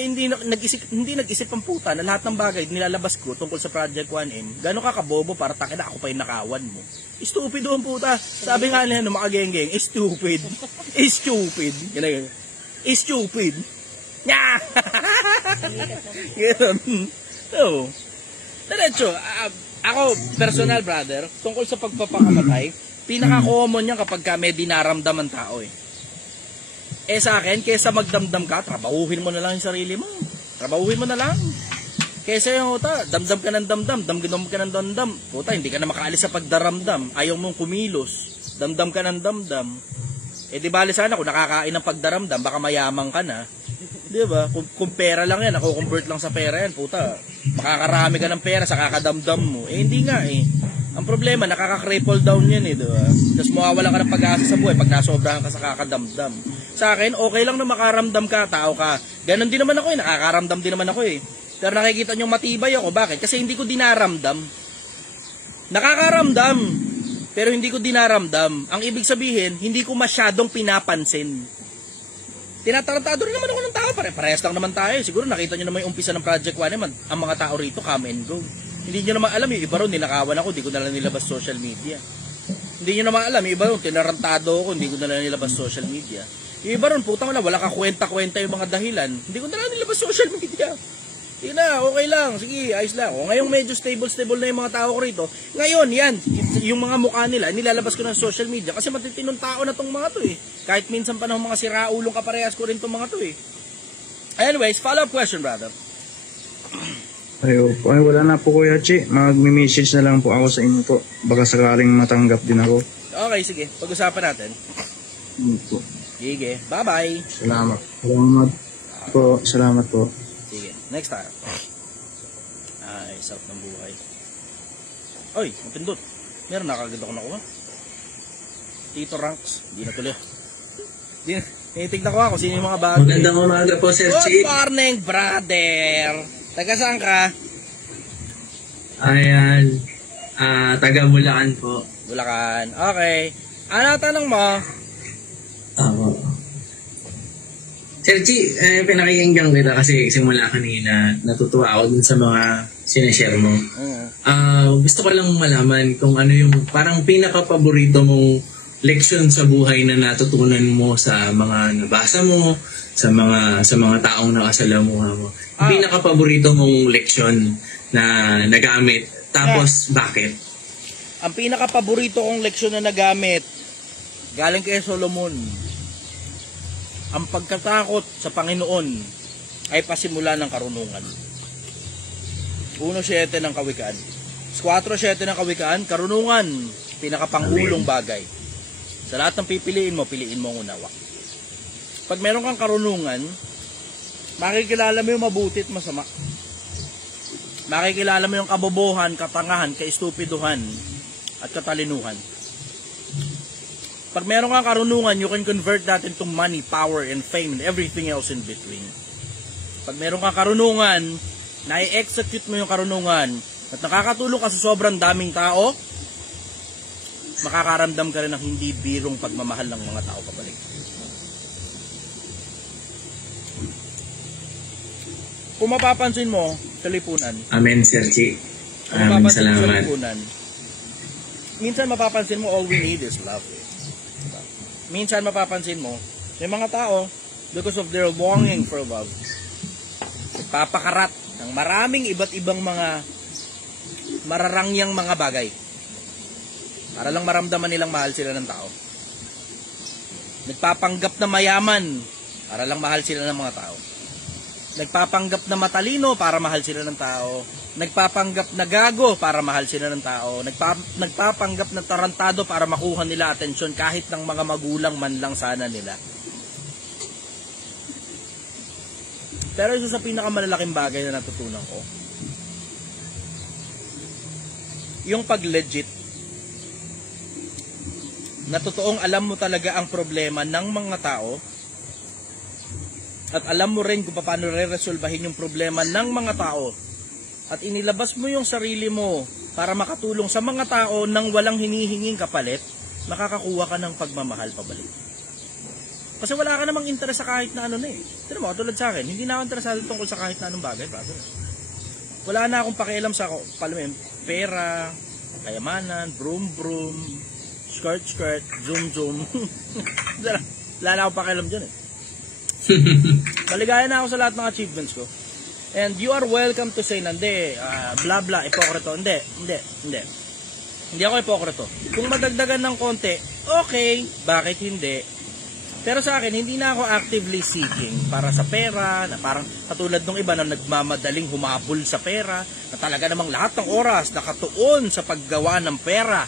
Hindi nag-isip ang puta na lahat ng bagay nilalabas ko tungkol sa Project 1M. Gano'n ka kabobo para takin na ako pa yung nakawan mo. Stupid doon puta. Sabi nga nila nung makageng-geng, stupid. Stupid. Ganun. Stupid. Nya! Ganun. So, diretso, ako, personal brother, tungkol sa pagpapakamatay, pinaka-common yan kapag ka may dinaramdaman tao eh. Sa akin, kesa magdamdam ka, trabahuhin mo na lang yung sarili mo. Trabahuhin mo na lang. Kesa yung damdam ka ng damdam, damdam ka ng damdam. Puta, hindi ka na makaalis sa pagdaramdam. Ayaw mong kumilos. Damdam ka ng damdam. Di bali sana kung nakakain ng pagdaramdam, baka mayamang ka na. Di ba? Kung pera lang yan, ako convert lang sa pera yan, puta. Makakarami ka ng pera sa kakadamdam mo. Eh, hindi nga eh. Ang problema, nakaka-cripple down yan eh, diba? Tapos mawawala ka ng pag-asa sa buhay pag nasobrahan ka sa kakadamdam. Sa akin, okay lang na makaramdam ka, tao ka. Ganon din naman ako eh, nakakaramdam din naman ako eh. Pero nakikita nyo matibay ako. Bakit? Kasi hindi ko dinaramdam. Nakakaramdam, pero hindi ko dinaramdam. Ang ibig sabihin, hindi ko masyadong pinapansin. Tinatarantado rin naman ako ng tao, parehas lang naman tayo. Siguro nakita nyo naman yung umpisa ng Project 1 naman, ang mga tao rito, come and go. Hindi nyo naman alam, yung iba ron, ninakawan ako, hindi ko nalang nilabas social media. Hindi nyo naman alam, yung iba ron, tinarantado ako, hindi ko nalang nilabas social media. Yung iba ron, putang wala, wala ka kwenta-kwenta yung mga dahilan, hindi ko nalang nilabas social media. Hindi na, okay lang, sige, ayos lang. O ngayong medyo stable na yung mga tao ko rito. Ngayon, yan, yung mga mukha nila, nilalabas ko ng social media kasi matitinong tao na tong mga to eh. Kahit minsan pa ng mga siraulong kaparehas ko rin tong mga to eh. Anyways, follow-up question, brother. Ay, wala na po Kuya Chi. Mag-message na lang po ako sa inyo po. Baka sakaling matanggap din ako. Okay, sige. Pag-usapan natin. Po. Sige. Bye-bye. Salamat. Salamat po. Salamat po. Sige. Next time. Ay, sarap ng buhay. Oy, mapindot. Meron nakagad ako nakuha. Tito Ranks. Hindi na tuloy. Tinitignan ko ako sino yung mga bago. Magandang umaga po, Sir Chi. Good morning, brother. Taga saan ka? Ayan. Taga Bulacan po. Bulacan. Okay. Ano tanong mo? Ako. Sir Chi, pinakikinggan kita kasi simula kanina natutuwa ako dun sa mga sinashare mo. Gusto ko lang malaman kung ano yung parang pinaka-paborito mong leksyon sa buhay na natutunan mo sa mga nabasa mo, sa mga taong nakasalamuha mo. Pinaka-paborito mong leksyon na nagamit, tapos bakit? Ang pinaka-paborito kong leksyon na nagamit, galing kay Solomon. Ang pagkatakot sa Panginoon ay pasimula ng karunungan. 1:7 ng Kawikaan. 4:7 ng Kawikaan, karunungan, pinakapangulong bagay. Sa lahat ng pipiliin mo ang unawa. Pag meron kang karunungan, makikilala mo yung mabuti at masama. Makikilala mo yung kabobohan, katangahan, kaistupiduhan, at katalinuhan. Pag meron kang karunungan, you can convert that into money, power, and fame, and everything else in between. Pag meron kang karunungan, na-execute mo yung karunungan, at nakakatulong ka sa sobrang daming tao, makakaramdam ka rin ng hindi birong pagmamahal ng mga tao pabalik. Kung mapapansin mo, sa lipunan. Amen, Sir Chi. Kung mapapansin mo sa Salamat. lipunan, minsan mapapansin mo, all we need is love. Minsan mapapansin mo, may mga tao, because of their longing for love, nagpapakarat ng maraming iba't ibang mga mararangyang mga bagay para lang maramdaman nilang mahal sila ng tao. Nagpapanggap na mayaman para lang mahal sila ng mga tao. Nagpapanggap na matalino para mahal sila ng tao. Nagpapanggap na gago para mahal sila ng tao. Nagpapanggap na tarantado para makuha nila atensyon kahit ng mga magulang man lang sana nila. Pero isa sa pinakamalalaking bagay na natutunan ko, yung pag-legit, na totoong alam mo talaga ang problema ng mga tao, at alam mo rin kung paano re-resolbahin yung problema ng mga tao, at inilabas mo yung sarili mo para makatulong sa mga tao nang walang hinihinging kapalit, makakakuha ka ng pagmamahal pabalik. Kasi wala ka namang interest sa kahit na ano na eh. Tignan mo, tulad sa akin, hindi na ako interesado tungkol sa kahit na anong bagay, brother. Wala na akong pakialam sa pera, kayamanan, broom, skirt, zoom. Wala na akong pakialam dyan eh. Maligaya na ako sa lahat ng achievements ko. And you are welcome to say, hindi, blah blah, ipokrito. Hindi. Hindi ako ipokrito. Kung madagdagan ng konti, okay, bakit hindi? Pero sa akin, hindi na ako actively seeking para sa pera, na parang katulad ng iba na nagmamadaling humabol sa pera, na talaga namang lahat ng oras nakatuon sa paggawa ng pera.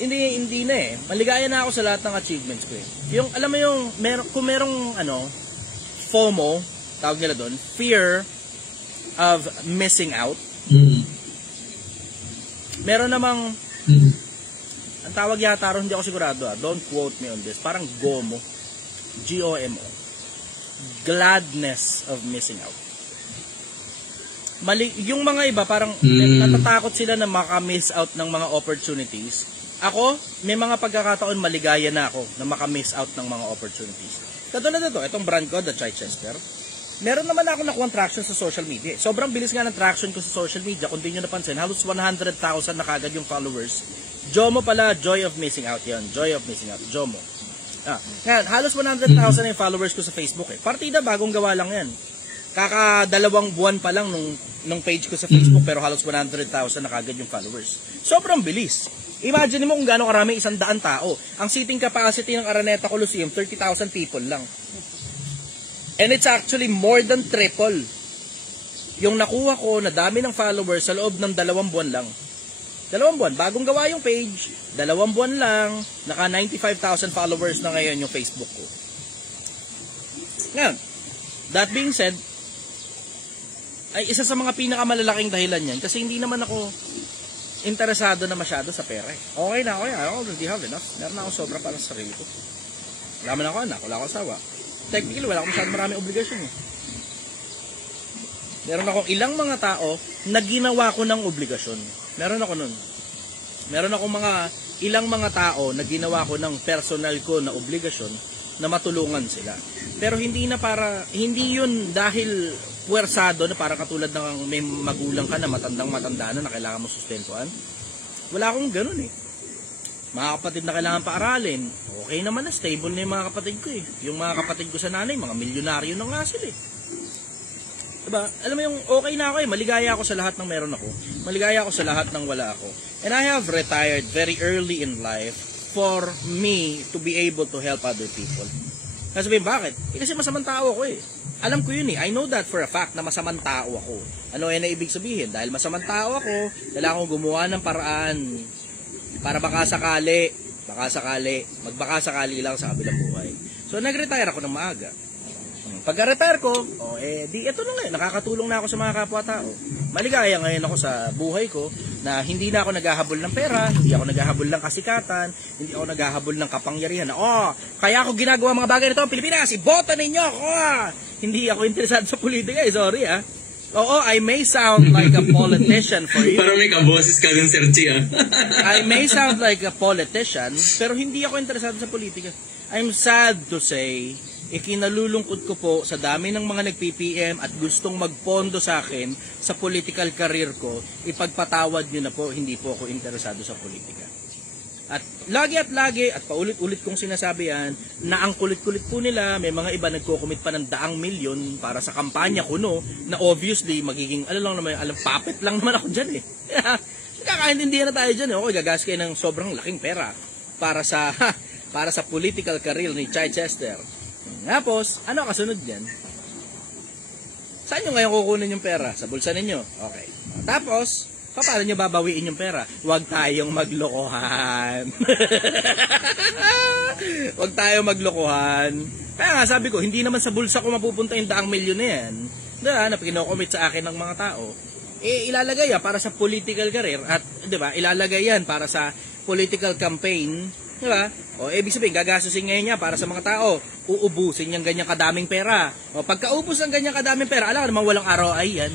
Hindi na eh. Maligaya na ako sa lahat ng achievements ko eh. Yung, alam mo yung, kung merong, FOMO, tawag nila doon, fear of missing out. Meron namang, ang tawag yata ron, hindi ako sigurado don't quote me on this, parang GOMO, GOMO, gladness of missing out. Yung mga iba parang natatakot sila na maka-miss out ng mga opportunities. Ako, may mga pagkakataon maligaya na ako na maka-miss out ng mga opportunities. Katulad na to, itong brand ko, The Chichester. Meron naman ako nakuha traction sa social media. Sobrang bilis nga ng traction ko sa social media. Kung di nyo napansin, halos 100,000 na kagad yung followers. Jomo pala, Joy of Missing Out yan. Joy of Missing Out, Jomo. Ngayon, halos 100,000 na yung followers ko sa Facebook eh. Partida, bagong gawa lang yan. Kaka 2 buwan pa lang nung page ko sa Facebook, pero halos 100,000 na kagad yung followers. Sobrang bilis. Imagine mo kung gaano karami 100 tao. Ang seating capacity ng Araneta Coliseum, 30,000 people lang. And it's actually more than triple yung nakuha ko na dami ng followers sa loob ng 2 buwan lang. 2 buwan, bagong gawa yung page, 2 buwan lang, naka 95,000 followers na ngayon yung Facebook ko. Ngayon, that being said, ay isa sa mga pinakamalalaking dahilan yan kasi hindi naman ako interesado na masyado sa pera eh. Okay na ako yan, I already have enough. Meron na ako sobra para sa sarili ko. Wala man ako anak, wala ako asawa. Technically, wala akong masyadong maraming obligasyon eh. Meron akong ilang mga tao na ginawa ko ng obligasyon. Meron ako nun. Meron akong ilang mga tao na ginawa ko ng personal ko na obligasyon na matulungan sila. Pero hindi yun dahil puwersado na para katulad ng may magulang ka na matanda na kailangan mo sustentuhan. Wala akong ganun eh. Mga kapatid na kailangan paaralin, okay naman na, stable na yung mga kapatid ko eh. Yung mga kapatid ko sa nanay, mga milyonaryo na nga sila eh. Diba? Alam mo yung okay na ako eh, maligaya ako sa lahat ng meron ako. Maligaya ako sa lahat ng wala ako. And I have retired very early in life for me to be able to help other people. Kasi sabihin, bakit? Kasi masamang tao ako eh. Alam ko yun eh. I know that for a fact na masamang tao ako. Ano yan na ibig sabihin? Dahil masamang tao ako, kailangan kong gumawa ng paraan para baka sakali lang sa kabilang buhay. So, nag-retire ako ng maaga. Pagka-retire ko, di ito na ngayon, nakakatulong na ako sa mga kapwa-tao. Maligaya ngayon ako sa buhay ko na hindi na ako naghahabol ng pera, hindi ako naghahabol ng kasikatan, hindi ako naghahabol ng kapangyarihan. Kaya ako ginagawa mga bagay nito, Pilipinas, iboto ninyo ako! Hindi ako interesado sa politika sorry Oo, I may sound like a politician for you. Parang may kaboses ka dun, Sir Chi, I may sound like a politician, pero hindi ako interesado sa politika. I'm sad to say, ikinalulungkot ko po sa dami ng mga nag-PPM at gustong magpondo sa akin sa political career ko, ipagpatawad nyo na po, hindi po ako interesado sa politika. At lagi at paulit-ulit kong sinasabi yan, na ang kulit-kulit po nila, may mga iba nagko-commit pa ng 100 milyon para sa kampanya ko, no, na obviously magiging, puppet lang naman ako dyan eh. Kakaintindihan na tayo dyan eh. Okay, gagas kayo ng sobrang laking pera para sa political career ni Chichester. Tapos, ano kasunod dyan? Saan nyo ngayon kukunin yung pera? Sa bulsa ninyo? Okay. Tapos, paano nyo babawiin yung pera? Huwag tayong maglokohan. Huwag tayong maglokohan. Kaya nga, sabi ko, hindi naman sa bulsa ko mapupunta yung 100 milyon na yan. Na pinocommit sa akin ng mga tao. Ilalagay yan para sa political career. At, ilalagay yan para sa political campaign. Diba? Ibig sabihin, gagastusin ngayon niya para sa mga tao. Uubusin niyang ganyang kadaming pera. Pagkaubos ng ganyang kadaming pera, alam naman walang ROI yan.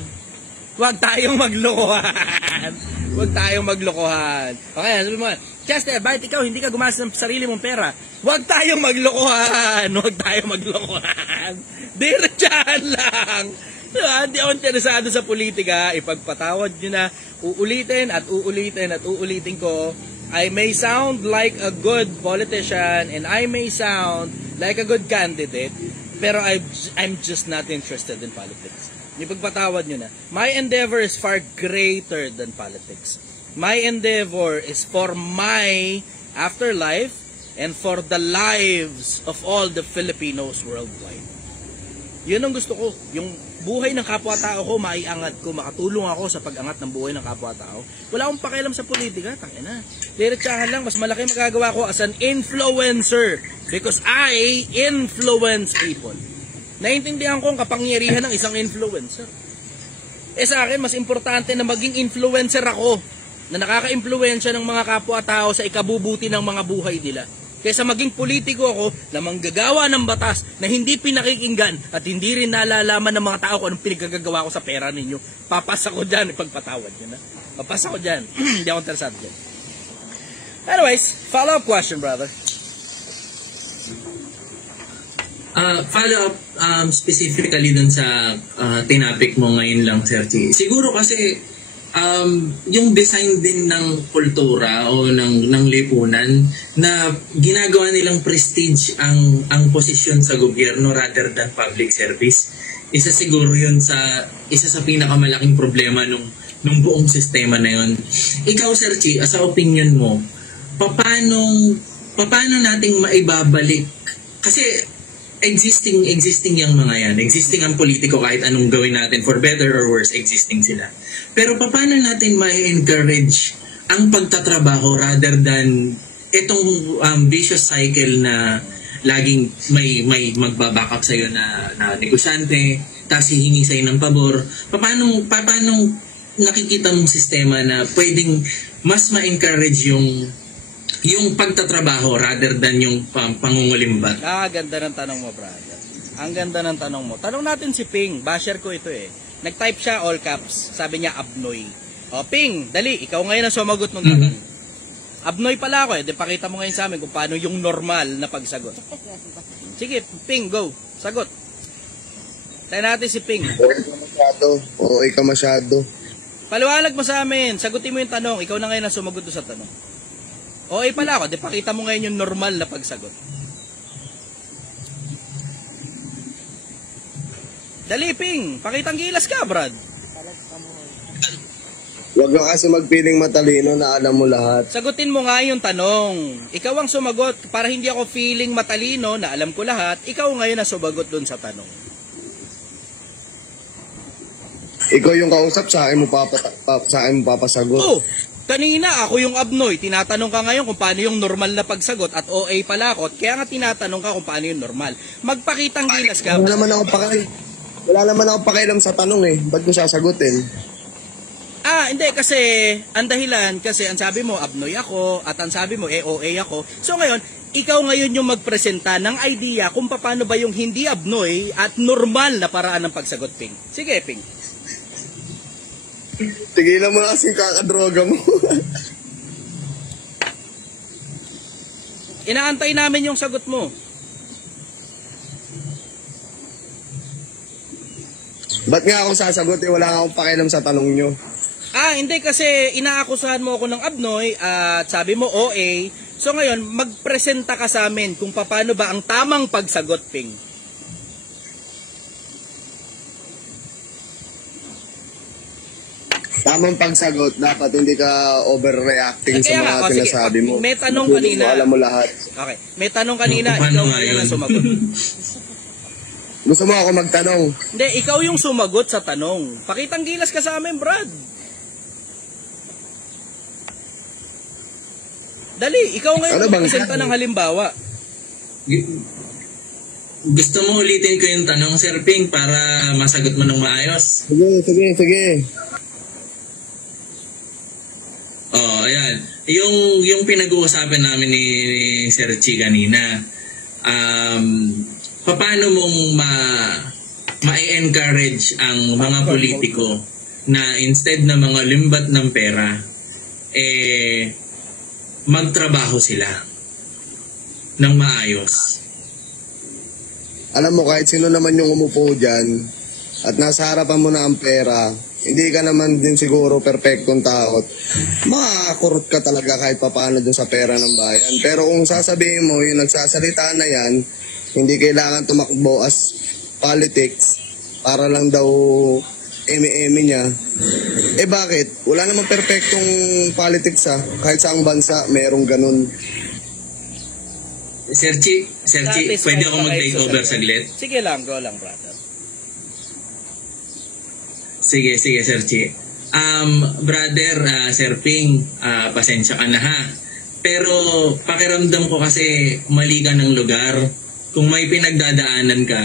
Huwag tayong maglokohan. Huwag tayong maglokohan. Okay, sabi mo, Chester, bakit ikaw hindi ka gumastos ng sarili mong pera? Huwag tayong maglokohan. Huwag tayong maglokohan. Diretsahan lang. Diba? Hindi ako interesado sa politika. Ipagpatawad nyo na. Uulitin at uulitin at uulitin ko. I may sound like a good politician and I may sound like a good candidate, pero I'm just not interested in politics. Ipagpatawad nyo na. My endeavor is far greater than politics. My endeavor is for my afterlife and for the lives of all the Filipinos worldwide. Yun ang gusto ko. Yung buhay ng kapwa-tao ko, maiangat ko, makatulong ako sa pag-angat ng buhay ng kapwa-tao. Wala akong pakialam sa politika, tangina. Diretsahan lang, mas malaki magagawa ko as an influencer because I influence people. Naintindihan ko ang kapangyarihan ng isang influencer. Sa akin, mas importante na maging influencer ako na nakaka-impluwensya ng mga kapwa-tao sa ikabubuti ng mga buhay nila. Kaysa maging politiko ako na manggagawa ng batas na hindi pinakikinggan at hindi rin nalalaman ng mga tao kung anong pinagagagawa ko sa pera ninyo. Papasa ko dyan, ipagpatawad nyo na. Papasa ko dyan. Hindi ako interesado dyan. Anyways, follow-up question, brother. Follow-up specifically dun sa tinapik mo ngayon lang, Sir Chi. Siguro kasi yung design din ng kultura o ng lipunan na ginagawa nilang prestige ang posisyon sa gobyerno rather than public service. Isa siguro yun isa sa pinakamalaking problema nung buong sistema na yun. Ikaw, Sir Chi, sa opinion mo, paano nating maibabalik? Kasi existing yung mga yan. Existing ang politiko kahit anong gawin natin, for better or worse, existing sila. Pero paano natin ma-encourage ang pagtatrabaho rather than itong vicious cycle na laging may magbaback up sa'yo na negosyante, tapos hihingi sa'yo ng pabor. Paano nakikita mong sistema na pwedeng mas ma-encourage yung pagtatrabaho rather than yung pangungulimbat? Ganda ng tanong mo, brother. Ang ganda ng tanong mo. Tanong natin si Ping. Basher ko ito eh. Nag-type siya all caps. Sabi niya Abnoy. O Ping, dali. Ikaw ngayon ang sumagot ng tanong. Abnoy pala ako eh. Di pakita mo ngayon sa amin kung paano yung normal na pagsagot. Sige, Ping, go. Sagot. Tayo natin si Ping. Oo, ikaw masyado. Paliwanag mo sa amin. Sagutin mo yung tanong. Ikaw na ngayon ang sumagot sa tanong. Okay pala ako, di pakita mo ngayon yung normal na pagsagot. Dali, Ping, pakitang gilas ka, Brad. Huwag ka kasi magpiling matalino na alam mo lahat. Sagutin mo nga yung tanong. Ikaw ang sumagot para hindi ako feeling matalino na alam ko lahat. Ikaw ngayon ang sumagot dun sa tanong. Ikaw yung kausap, sa akin mo papasagot. Oh! Kanina ako yung Abnoy, tinatanong ka ngayon kung paano yung normal na pagsagot at OA pala ako, kaya nga tinatanong ka kung paano yung normal. Magpakitang gilas ka. Wala naman ako pakialam sa tanong eh. Ba't ko sasagutin? Hindi kasi ang dahilan kasi ang sabi mo Abnoy ako at ang sabi mo OA ako. So ngayon, ikaw ngayon yung magpresenta ng idea kung paano ba yung hindi Abnoy at normal na paraan ng pagsagot, Ping. Sige, Ping. Tigilan mo na kasing kakadroga mo. Inaantay namin yung sagot mo. Ba't nga ako sasagot eh? Wala akong pakialam sa tanong nyo. Hindi kasi inaakusahan mo ako ng Abnoy at sabi mo OA. So ngayon, magpresenta ka sa amin kung paano ba ang tamang pagsagot, Ping. Tamang pagsagot, dapat hindi ka overreacting sa mga sinasabi mo. May tanong kanina. Alam mo lahat. Okay. May tanong kanina, ikaw ngayon ang sumagot. Gusto mo ako magtanong? Hindi, ikaw yung sumagot sa tanong. Pakitang gilas ka sa amin, Brad. Dali, ikaw ngayon magpresenta ng halimbawa. Gusto mo ulitin ko yung tanong, Sir Ping, para masagot mo ng maayos? Sige. Ayan. Yung pinag-uusapan namin ni Sir Chi kanina, paano mong ma-encourage ang mga politiko na instead na mga limbat ng pera, magtrabaho sila ng maayos? Alam mo, kahit sino naman yung umupo dyan at nasa harapan mo na ang pera, hindi ka naman din siguro perfectong tao. Makakurot ka talaga kahit papaano dun sa pera ng bayan. Pero kung sasabihin mo, yung nagsasalita na yan, hindi kailangan tumakbo as politics para lang daw eme-eme niya. Bakit? Wala namang perfectong politics kahit saang bansa merong ganun. Sir Chi, pwede ako mag-take over saglit? Sige lang, go lang, brother. Sige, Sir Chi. Brother, Sir Ping, pasensya ka na ha. Pero pakiramdam ko kasi mali ka ng lugar. Kung may pinagdadaanan ka,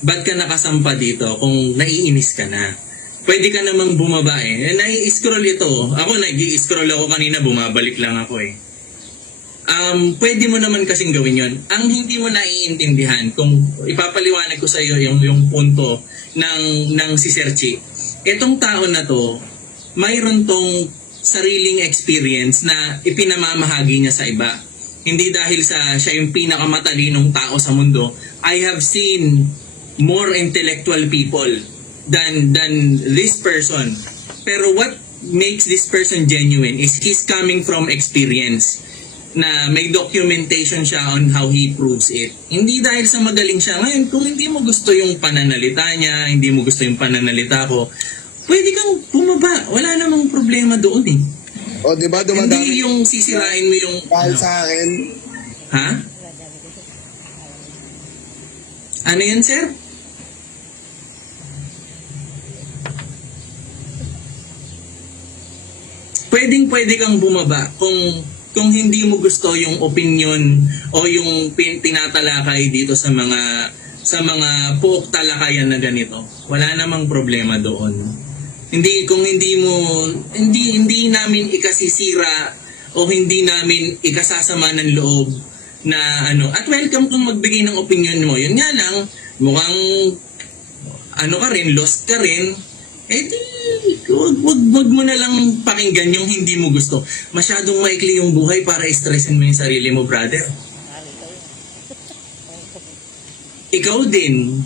ba't ka nakasampa dito kung naiinis ka na? pwede ka namang bumaba eh. Nai-scroll ito. Ako nag-i-scroll ako kanina, bumabalik lang ako eh. Pwede mo naman kasing gawin yon. Ang hindi mo naiintindihan, kung ipapaliwanag ko sa iyo yung punto ng si Serchi, itong tao na to, mayroon tong sariling experience na ipinamamahagi niya sa iba. Hindi dahil siya yung pinakamatalinong tao sa mundo. I have seen more intellectual people than this person. Pero what makes this person genuine is he's coming from experience, na may documentation siya on how he proves it. Hindi dahil sa magaling siya. Ngayon, kung hindi mo gusto yung pananalita niya, hindi mo gusto yung pananalita ko, pwede kang bumaba. Wala namang problema doon eh. O, di ba dumadami? Hindi yung sisirain mo yung... Dahil sa akin, Ha? Ano yun, sir? Pwede kang bumaba kung hindi mo gusto yung opinion o yung tinatalakay dito sa mga puok talakayan na ganito. Wala namang problema doon. Hindi namin ikasisira o hindi namin ikasasama ng loob na at welcome kung magbigay ng opinion mo. Yun nga lang, mukhang ka rin, lost ka rin. Wag mo na lang pakinggan yung hindi mo gusto. Masyadong maikli yung buhay para stressin mo yung sarili mo, brother. Ikaw din,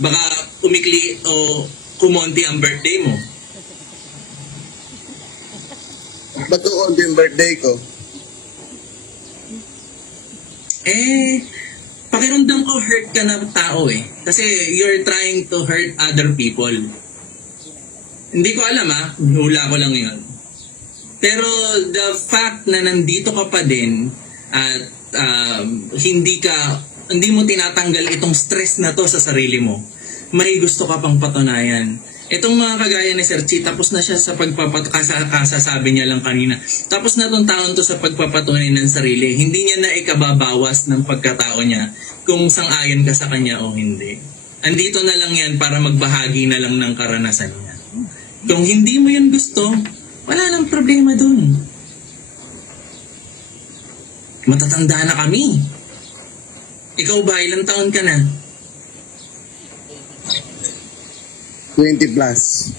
baka umikli o kumonti ang birthday mo. ba't ko yung birthday ko? Pakiramdam ko hurt ka na tao eh. Kasi you're trying to hurt other people. Hindi ko alam hula ko lang yun. Pero the fact na nandito ka pa din at hindi mo tinatanggal itong stress na to sa sarili mo, may gusto ka pang patunayan. Itong mga kagaya ni Sir Chi, tapos na siya sa kasasabi niya lang kanina. Tapos na itong taon to sa pagpapatunay ng sarili. Hindi niya na ikababawas ng pagkatao niya kung sang-ayon ka sa kanya o hindi. Andito na lang yan para magbahagi na lang ng karanasan niya. Kung hindi mo yun gusto, wala nang problema dun. Matatanda na kami. Ikaw ba, ilang taon ka na? 20 plus.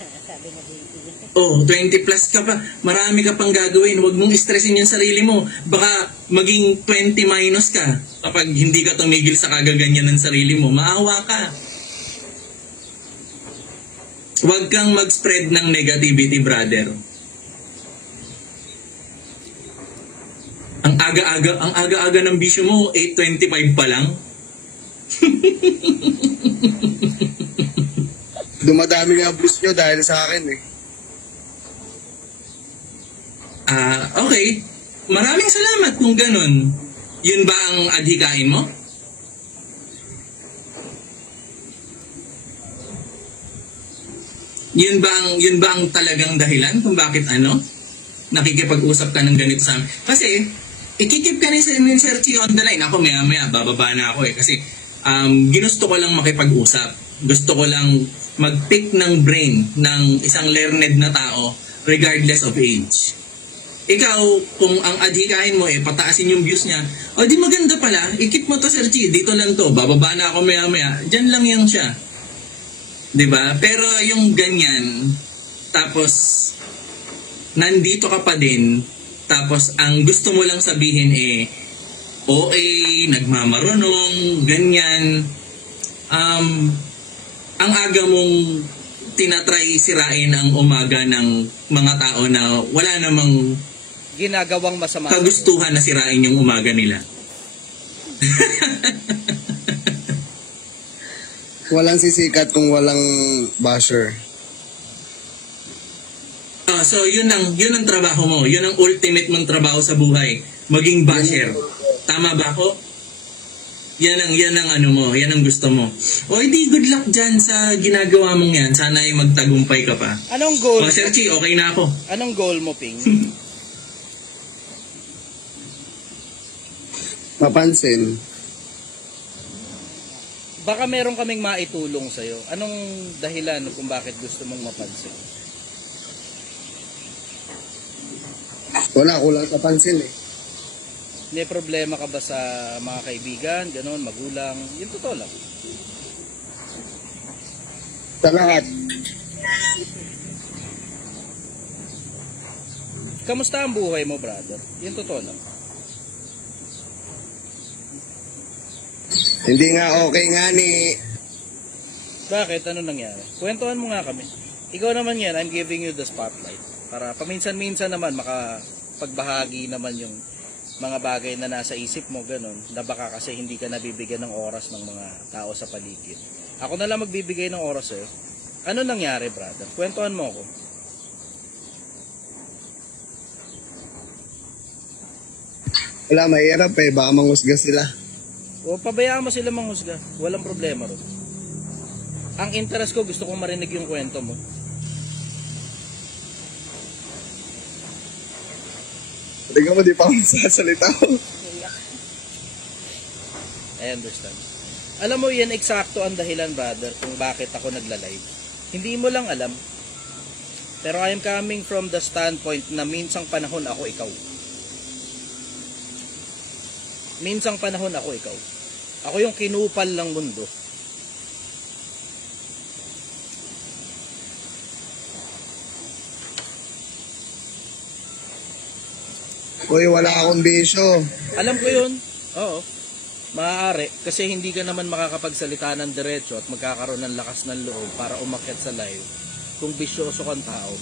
Oh, 20 plus ka pa. Marami ka pang gagawin. Huwag mong stressin yung sarili mo. Baka maging 20 minus ka kapag hindi ka tumigil sa kagaganyan ng sarili mo. Maawa ka. Huwag kang mag-spread ng negativity, brother. Ang aga-aga ng bisyo mo, 8:25 pa lang. Dumadami nga boost nyo dahil sa akin eh. Okay. Maraming salamat kung ganun. Yun ba ang adhikain mo? Yun ba ang talagang dahilan kung bakit nakikipag-usap ka ng ganito sa amin? Kasi, ikikip ka ni Sir Chi on the line. Ako maya bababa na ako eh. Kasi, ginusto ko lang makipag-usap. Gusto ko lang mag-pick ng brain ng isang learned na tao regardless of age. Ikaw, kung ang adhikain mo pataasin yung views niya, di maganda pala, ikip mo to Sir Chi, dito lang to, bababa na ako maya-maya, dyan lang yan siya. Diba? Pero yung ganyan, tapos nandito ka pa din, tapos ang gusto mo lang sabihin nagmamarunong, ganyan, ang aga mong tinatry sirain ang umaga ng mga tao na wala namang ginagawang masama. Kagustuhan na sirain yung umaga nila. Walang sisikat kung walang basher. So yun ang trabaho mo. Yun ang ultimate mong trabaho sa buhay. Maging basher. Tama ba ako? Yan ang gusto mo. O hindi, good luck dyan sa ginagawa mong yan. Sana ay magtagumpay ka pa. Anong goal? Sir Chi, okay na ako. Anong goal mo, Ping? Mapansin. Baka meron kaming maitulong sa'yo. Anong dahilan kung bakit gusto mong mapansin? Wala, kulang sa pansin eh. May problema ka ba sa mga kaibigan, ganon, magulang? Yung totoo lang. Sa lahat. Kamusta ang buhay mo, brother? Yung totoo lang. Hindi nga okay nga ni... Bakit? Ano nangyari? Kwentuhan mo nga kami. Ikaw naman yan, I'm giving you the spotlight. Para paminsan-minsan naman makapagbahagi naman yung mga bagay na nasa isip mo, ganun, na baka kasi hindi ka nabibigyan ng oras ng mga tao sa paligid. Ako na lang magbibigay ng oras eh. Ano nangyari, brother? Kwentuhan mo ako. Wala, mahirap eh. Baka manghusga sila. O pabayaan mo sila manghusga. Walang problema ron. Ang interest ko, gusto kong marinig yung kwento mo. Tingnan mo, di pa ako sasalita. I understand. Alam mo, yan eksakto ang dahilan, brother, kung bakit ako nagla-live. Hindi mo lang alam. Pero I am coming from the standpoint na minsang panahon ako ikaw. Minsang panahon ako ikaw. Ako yung kinupal ng mundo. Uy, wala akong bisyo. Alam ko yun. Oo. Maaari. Kasi hindi ka naman makakapagsalita ng diretso at magkakaroon ng lakas ng loob para umakyat sa live kung bisyoso kang tao.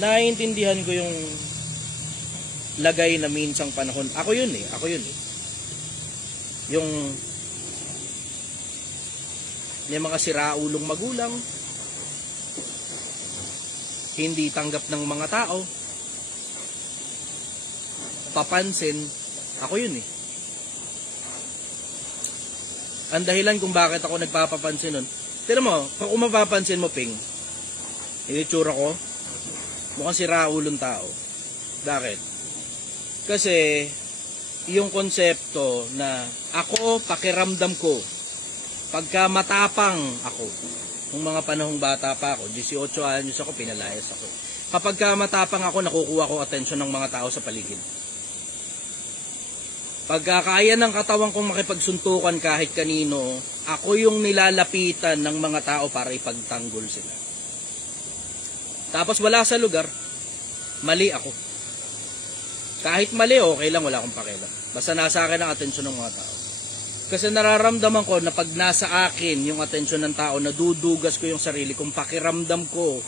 Naiintindihan ko yung lagay na minsang panahon. Ako yun eh. Yung may mga siraulong magulang, hindi tanggap ng mga tao, papansin, ako yun eh. Ang dahilan kung bakit ako nagpapapansin nun, tignan mo, kung mapapansin mo, Ping, initsura ko, mukhang siraulong tao. Bakit? Kasi yung konsepto na ako, pakiramdam ko, pagka matapang ako, nung mga panahong bata pa ako, 18 anyos ako, pinalayas ako. Kapag ka matapang ako, nakukuha ko atensyon ng mga tao sa paligid. Pagka kaya ng katawan kong makipagsuntukan kahit kanino, ako yung nilalapitan ng mga tao para ipagtanggol sila. Tapos wala sa lugar, mali ako. Kahit mali, okay lang, wala akong pakialam. Basta nasa akin ang atensyon ng mga tao. Kasi nararamdaman ko na pag nasa akin yung atensyon ng tao, nadudugas ko yung sarili kong pakiramdam ko,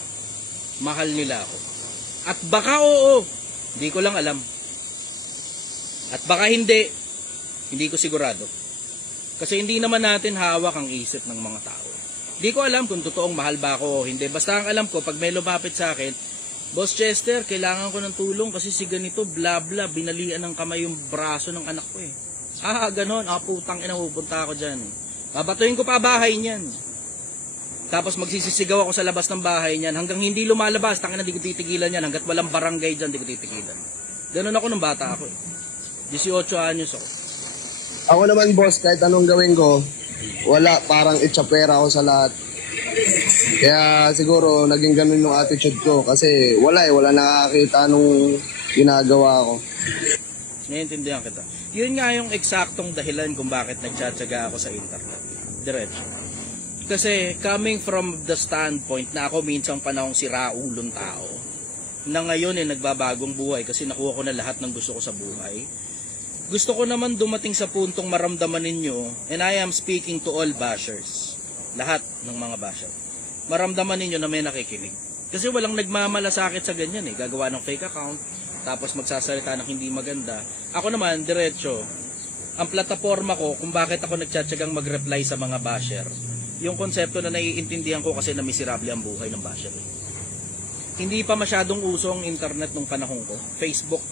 mahal nila ako. At baka oo, hindi ko lang alam. At baka hindi ko sigurado. Kasi hindi naman natin hawak ang isip ng mga tao. Hindi ko alam kung totoong mahal ba ako o hindi. Basta ang alam ko, pag may lumapit sa akin, Boss Chester, kailangan ko ng tulong kasi si ganito, bla bla, binalian ng kamay yung braso ng anak ko eh. Ganon, putang ina, pupunta ako dyan. Babatuhin ko pa bahay niyan. Tapos magsisisigaw ako sa labas ng bahay niyan hanggang hindi lumalabas, tangina, di ko titigilan yan. Hanggat walang barangay dyan, di ko titigilan. Ganon ako nung bata ako eh. 18 anyos ako. Ako naman, boss, kahit anong gawin ko, wala, parang itchapera ako sa lahat. Kaya siguro naging ganun yung attitude ko kasi wala nakakita nung ginagawa ko. Naiintindihan kita. Yun nga yung eksaktong dahilan kung bakit nagtsatsaga ako sa internet. Diretso. Kasi coming from the standpoint na ako minsang panahong siraulong tao, na ngayon nagbabagong buhay kasi nakuha ko na lahat ng gusto ko sa buhay. Gusto ko naman dumating sa puntong maramdaman ninyo, and I am speaking to all bashers. Lahat ng mga basher. Maramdaman ninyo na may nakikinig. Kasi walang nagmamalasakit sa ganyan eh. Gagawa ng fake account, tapos magsasalita ng hindi maganda. Ako naman, diretso, ang plataforma ko kung bakit ako nagtsatsagang mag-reply sa mga basher, yung konsepto na naiintindihan ko kasi na miserable ang buhay ng basher. Hindi pa masyadong uso ang internet nung panahon ko. Facebook,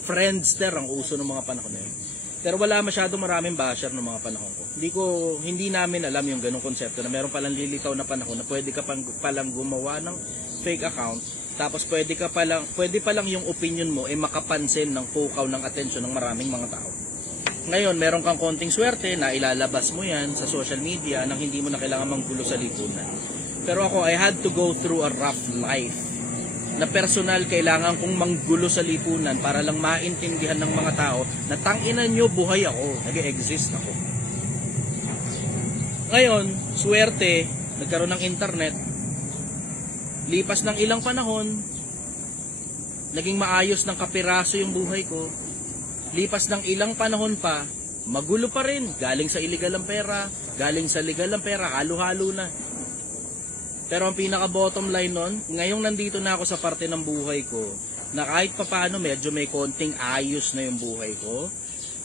Friendster ang uso ng mga panahon na yun. Pero wala masyadong maraming basher ng mga panahon ko. Hindi namin alam yung ganung konsepto na meron palang lilitaw na panahon na pwede ka palang gumawa ng fake account, tapos pwede palang yung opinion mo ay makapansin ng pukaw ng atensyon ng maraming mga tao. Ngayon, meron kang konting swerte na ilalabas mo yan sa social media nang hindi mo na kailangan manggulo sa lipunan. Pero ako, I had to go through a rough life na personal kailangan kong manggulo sa lipunan para lang maintindihan ng mga tao na tanginan nyo, buhay ako, nag-exist ako. Ngayon, swerte, nagkaroon ng internet, lipas ng ilang panahon, naging maayos ng kapiraso yung buhay ko. Lipas ng ilang panahon pa, magulo pa rin. Galing sa illegal ang pera, galing sa legal ang pera, halo-halo na. Pero ang pinaka-bottom line nun, ngayong nandito na ako sa parte ng buhay ko, na kahit papaano medyo may konting ayos na yung buhay ko,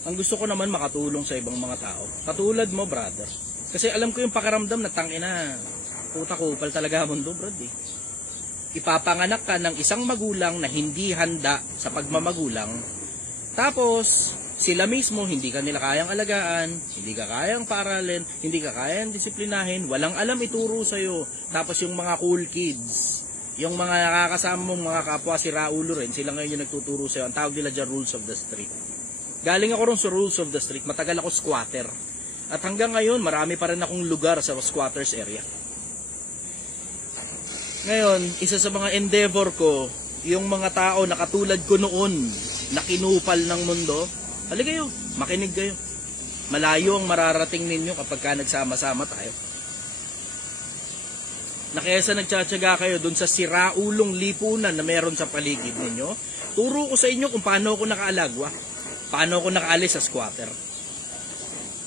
ang gusto ko naman makatulong sa ibang mga tao. Katulad mo, brother. Kasi alam ko yung pakiramdam na tangina, puta kupal talaga mundo, brad eh. Ipapanganak ka ng isang magulang na hindi handa sa pagmamagulang. Tapos, sila mismo, hindi ka nila kayang alagaan, hindi ka kayang paaralin, hindi ka kayang disiplinahin, walang alam ituro sa'yo. Tapos yung mga cool kids, yung mga nakakasama mong mga kapwa si Raulo rin, sila ngayon yung nagtuturo sa'yo. Ang tawag nila dyan, rules of the street. Galing ako rin sa rules of the street, matagal ako squatter. At hanggang ngayon, marami pa rin akong lugar sa squatters area. Ngayon, isa sa mga endeavor ko, yung mga tao na katulad ko noon, na kinupal ng mundo, halika kayo, makinig kayo. Malayo ang mararating ninyo kapag ka nagsama-sama tayo. Na kaysa nagtsatsaga kayo dun sa siraulong lipunan na meron sa paligid ninyo, turo ko sa inyo kung paano ako nakaalagwa, paano ako nakaalis sa squatter.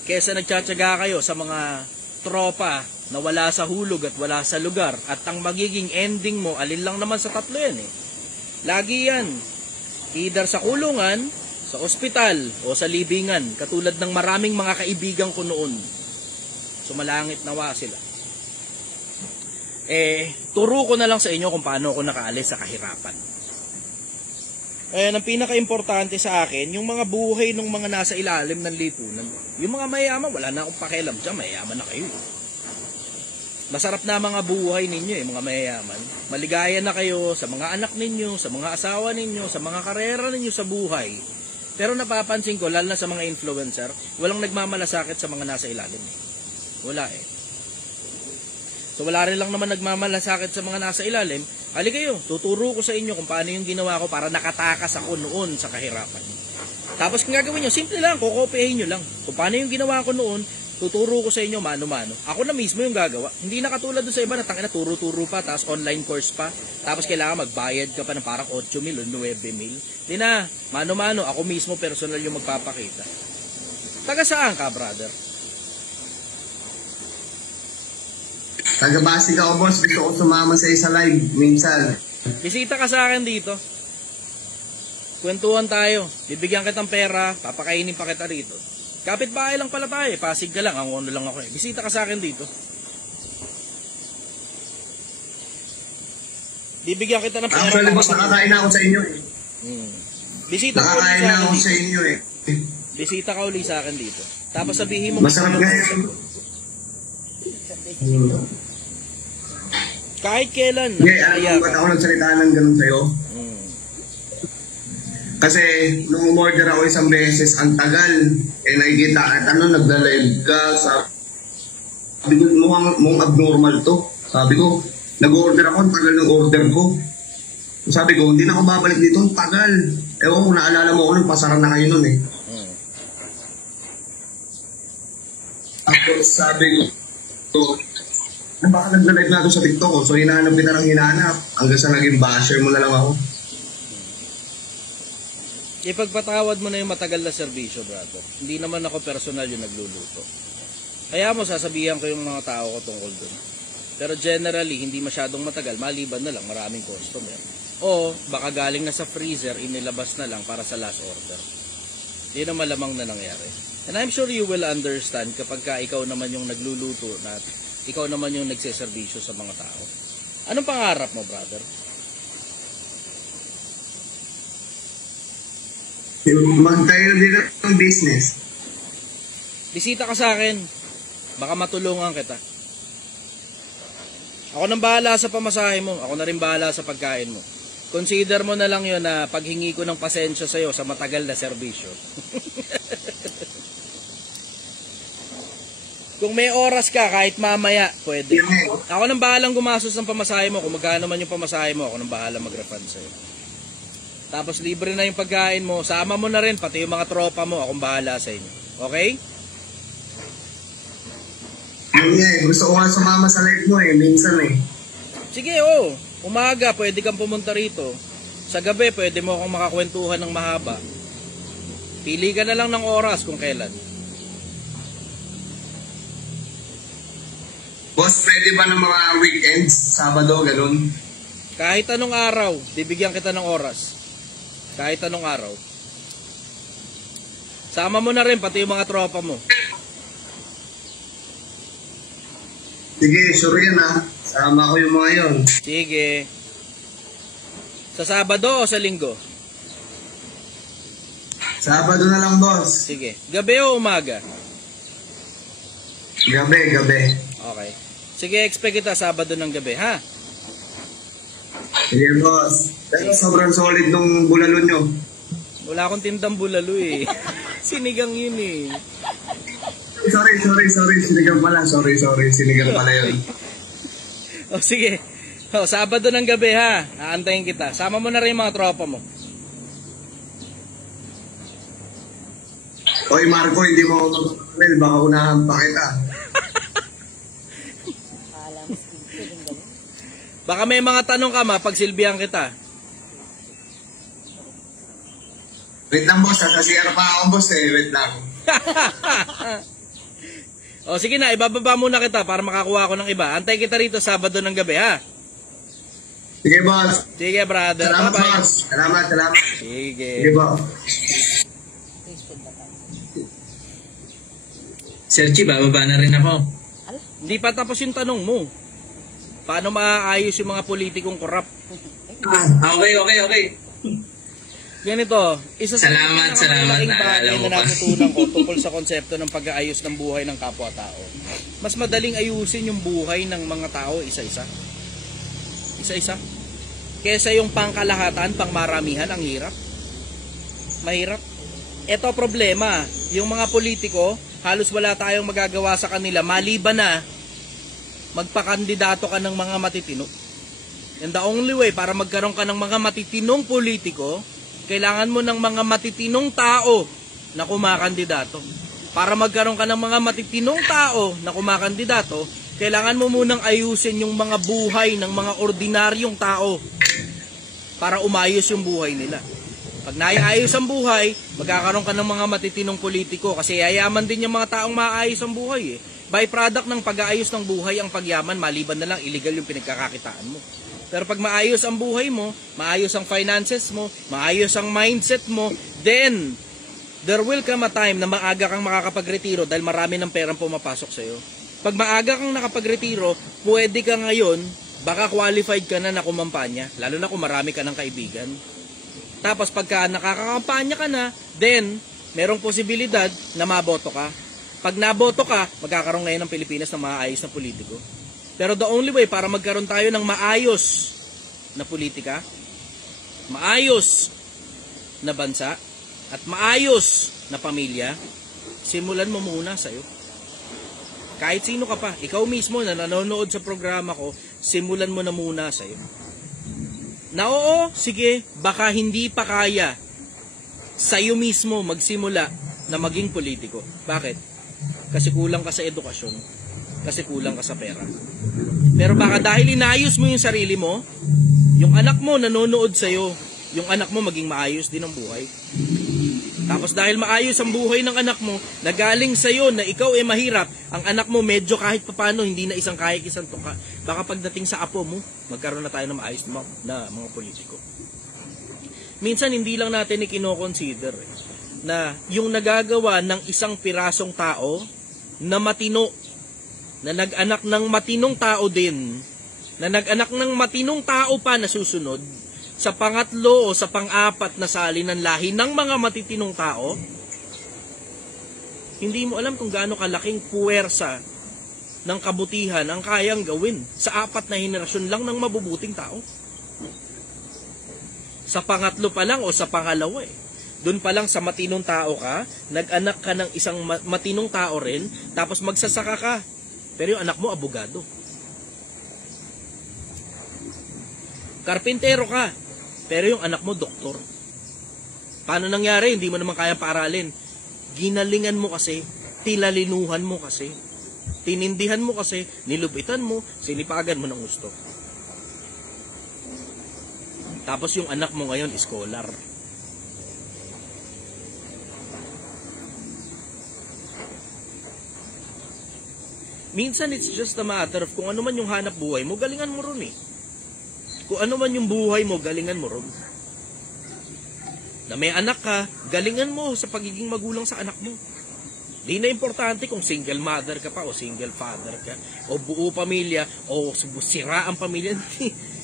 Kaysa nagtsatsaga kayo sa mga tropa na wala sa hulog at wala sa lugar, at ang magiging ending mo, alin lang naman sa tatlo yan eh. Lagi yan. Either sa kulungan, sa ospital, o sa libingan. Katulad ng maraming mga kaibigan ko noon. Sumalangit nawa sila. Turo ko na lang sa inyo kung paano ako nakaalis sa kahirapan. Ang pinaka-importante sa akin, yung mga buhay ng mga nasa ilalim ng lipunan. Yung mga mayaman, wala na akong pakialam dyan, mayaman na kayo. Masarap na mga buhay ninyo mga mayayaman. Maligaya na kayo sa mga anak ninyo, sa mga asawa ninyo, sa mga karera ninyo sa buhay. Pero napapansin ko, lalo na sa mga influencer, walang nagmamalasakit sa mga nasa ilalim. Wala eh. So wala rin lang naman nagmamalasakit sa mga nasa ilalim. Halika kayo, tuturo ko sa inyo kung paano yung ginawa ko para nakatakas ako noon sa kahirapan. Tapos kung gagawin nyo, simple lang, kukopihin nyo lang. Kung paano yung ginawa ko noon, tuturo ko sa inyo mano-mano. Ako na mismo yung gagawa. Hindi na katulad doon sa iba na tangina turo-turo pa, tapos online course pa, tapos kailangan magbayad ka pa ng parang 8,000 o 9,000. Hindi na, mano-mano, ako mismo personal yung magpapakita. Taga saan ka, brother? Taga-Basig ako, boss. Gusto ko sumama sa isa live minsan. Bisita ka sa akin dito. Kwentuhan tayo. Bibigyan kitang pera, papakainin pa kita rito. Kapit-bahay lang pala tayo, Pasig ka lang, ang ano lang ako eh. Bisita ka sa akin dito. Bibigyan kita ng pera. Actually, boss, nakakain na ako sa inyo eh. Bisita ka uli Nakakain sa na akin ako dito. sa inyo eh. Bisita ka uli sa akin dito. Tapos sabihin mo, Masarap nga yun. kahit kailan, Hindi, alam nagkaya mo ba't ka. ako nagsalita ng ganun sa'yo? Kasi nung umorder ako isang beses, ang tagal. Nakikita at nagla-live ka. Sabi ko, mukhang abnormal to. Sabi ko, nag-order ako, ang tagal ng order ko. Sabi ko, hindi na ako babalik dito, ang tagal. Ewan ko, naalala mo ako nung pasaran na kayo nun eh. Tapos sabi ko, baka nagla-live na ito sa TikTok ko. So hinahanap kita ng hinahanap. Hanggang sa naging basher mo na lang ako. Ipagpatawad mo na yung matagal na serbisyo, brother. Hindi naman ako personal yung nagluluto. Kaya mo, sasabihan ko yung mga tao ko tungkol dun. Pero generally, hindi masyadong matagal. Maliban na lang, maraming customer. O, baka galing na sa freezer, inilabas na lang para sa last order. Yun ang malamang na nangyari. And I'm sure you will understand kapag ka ikaw naman yung nagluluto na ikaw naman yung nagseserbisyo sa mga tao. Anong pangarap mo, brother? Magtayo din ng business. Bisita ka sa akin. Baka matulungan kita. Ako nang bahala sa pamasahe mo. Ako na rin bahala sa pagkain mo. Consider mo na lang yun na paghingi ko ng pasensya sa'yo sa matagal na serbisyo. Kung may oras ka, kahit mamaya, pwede. Ako nang bahalang gumastos ng pamasahe mo. Kung magkano man yung pamasahe mo, ako nang bahalang mag-refund sa'yo. Tapos libre na yung pagkain mo. Sama mo na rin, pati yung mga tropa mo. Akong bahala sa inyo. Okay? Yun nga eh, gusto ko nga sumama sa live mo eh, minsan eh. Sige, oo. Umaga, pwede kang pumunta rito. Sa gabi, pwede mo akong makakwentuhan ng mahaba. Pili ka na lang ng oras kung kailan. Boss, pwede ba ng mga weekends, Sabado, ganun? Kahit anong araw, bibigyan kita ng oras. Kahit anong araw. Sama mo na rin, pati yung mga tropa mo. Sige, sure yan ha. Sama ko yung mga yon. Sige. Sa Sabado o sa Linggo? Sabado na lang, boss. Sige. Gabi o umaga? Gabi. Okay. Sige, expect kita Sabado ng gabi, ha? Sige, boss. Pero sobrang solid nung bulalo nyo. Wala akong tindang bulalo eh. Sinigang yun eh. Sorry. Sinigang pala. Sorry. Sinigang pala yun. O sige. O, Sabado ng gabi ha. Aantayin kita. Sama mo na rin yung mga tropa mo. Oy, Marco, hindi mo ako mag-well. Baka unahan pa kita. Baka may mga tanong ka, mapagsilbihan kita. Wait lang, boss. Sa CR pa ako, boss eh. Wait lang. O sige na, ibababa muna kita para makakuha ko ng iba. Antay kita rito Sabado ng gabi, ha? Sige, boss. Sige, brother. Salamat, Bye-bye. boss. Salamat. Sige. Sige, boss. Sir Chi, bababa na rin ako. Hindi pa tapos yung tanong mo. Paano maaayos yung mga politikong korap? Okay. Ganito, isa sa Salamat, malaking bagay naalala mo na pa. natutunan ko tungkol sa konsepto ng pag-aayos ng buhay ng kapwa-tao. Mas madaling ayusin yung buhay ng mga tao isa-isa. Isa-isa. Kesa yung pangkalahatan, pangmaramihan, ang hirap. Mahirap. Ito problema, yung mga politiko, halos wala tayong magagawa sa kanila, maliban na magpakandidato ka ng mga matitino. And the only way para magkaroon ka ng mga matitinong politiko, kailangan mo ng mga matitinong tao na kumakandidato. Para magkaroon ka ng mga matitinong tao na kumakandidato, kailangan mo munang ayusin yung mga buhay ng mga ordinaryong tao para umayos yung buhay nila. Pag naiayos ang buhay, magkakaroon ka ng mga matitinong politiko kasi yayaman din yung mga taong maayos ang buhay eh. Byproduct ng pag-aayos ng buhay ang pagyaman, maliban na lang illegal yung pinagkakakitaan mo. Pero pag maayos ang buhay mo, maayos ang finances mo, maayos ang mindset mo, then there will come a time na maaga kang makakapagretiro dahil marami ng perang pumapasok sa'yo. Pag maaga kang nakapagretiro, pwede ka ngayon, baka qualified ka na kumampanya, lalo na kung marami ka ng kaibigan. Tapos pagka nakakakampanya ka na, then merong posibilidad na maboto ka. Pag naboto ka, magkakaroon ngayon ng Pilipinas ng maayos na politiko. Pero the only way para magkaroon tayo ng maayos na politika, maayos na bansa, at maayos na pamilya, simulan mo muna sa'yo. Kahit sino ka pa, ikaw mismo na nanonood sa programa ko, simulan mo na muna sa'yo. Na oo, sige, baka hindi pa kaya sa'yo mismo magsimula na maging politiko. Bakit? Kasi kulang ka sa edukasyon. Kasi kulang ka sa pera. Pero baka dahil inayos mo yung sarili mo, yung anak mo nanonood sa'yo, yung anak mo maging maayos din ang buhay. Tapos dahil maayos ang buhay ng anak mo, nagaling sa'yo na ikaw ay mahirap, ang anak mo medyo kahit papano, hindi na isang kahit isang tuka. Baka pagdating sa apo mo, magkaroon na tayo ng maayos na mga politiko. Minsan hindi lang natin ikino-consider na yung nagagawa ng isang pirasong tao na matino, na nag-anak ng matinong tao din, na nag-anak ng matinong tao pa na susunod, sa pangatlo o sa pang-apat na sali ng lahi ng mga matitinong tao, hindi mo alam kung gaano kalaking puwersa ng kabutihan ang kayang gawin sa apat na henerasyon lang ng mabubuting tao. Sa pangatlo pa lang o sa pangalawa eh. Doon pa lang sa matinong tao ka, nag-anak ka ng isang matinong tao rin, tapos magsasaka ka. Pero yung anak mo, abogado. Karpintero ka, pero yung anak mo, doktor. Paano nangyari? Hindi mo naman kaya paaralin. Ginalingan mo kasi, tilalinuhan mo kasi, tinindihan mo kasi, nilubitan mo, sinipagan mo ng gusto. Tapos yung anak mo ngayon, scholar. Minsan it's just a matter of kung ano man yung hanap buhay mo, galingan mo ron eh. Kung ano man yung buhay mo, galingan mo ron. Na may anak ka, galingan mo sa pagiging magulang sa anak mo. Di na importante kung single mother ka pa o single father ka o buo pamilya o sira ang pamilya.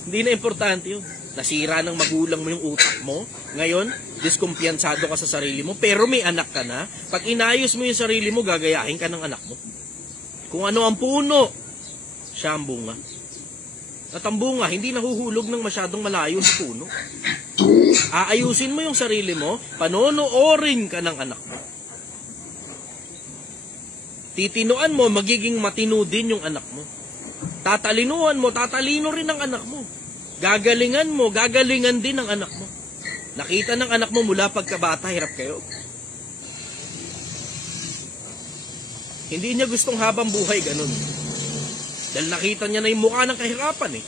Hindi na importante yun. Nasira ng magulang mo yung utak mo. Ngayon, diskumpiyansado ka sa sarili mo pero may anak ka na. Pag inayos mo yung sarili mo, gagayahin ka ng anak mo. Kung ano ang puno, siya ang bunga. At ang bunga, hindi nahuhulog ng masyadong malayo sa puno. Aayusin mo yung sarili mo, panonoorin ka ng anak mo. Titinuan mo, magiging matino din yung anak mo. Tatalinuan mo, tatalino rin ang anak mo. Gagalingan mo, gagalingan din ang anak mo. Nakita ng anak mo mula pagkabata, hirap kayo. Hindi niya gustong habang buhay ganun. Dahil nakita niya na yung mukha ng kahirapan eh.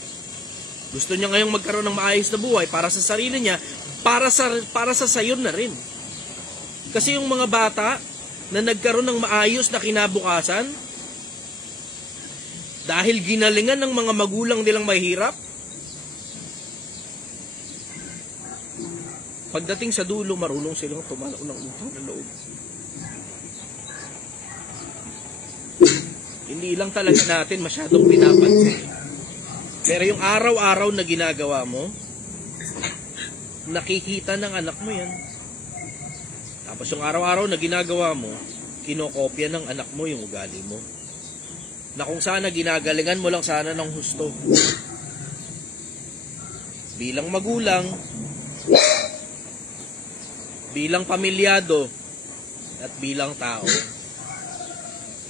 Gusto niya ngayong magkaroon ng maayos na buhay para sa sarili niya, para sa sayo na rin. Kasi yung mga bata na nagkaroon ng maayos na kinabukasan, dahil ginalingan ng mga magulang nilang mahirap, pagdating sa dulo, marunong silang tumanaw ng utang na loob. Hindi lang talaga natin masyadong pinapansin. Pero yung araw-araw na ginagawa mo, nakikita ng anak mo yan. Tapos yung araw-araw na ginagawa mo, kinokopya ng anak mo yung ugali mo. Na kung sana ginagalingan mo lang sana ng husto. Bilang magulang, bilang pamilyado, at bilang tao,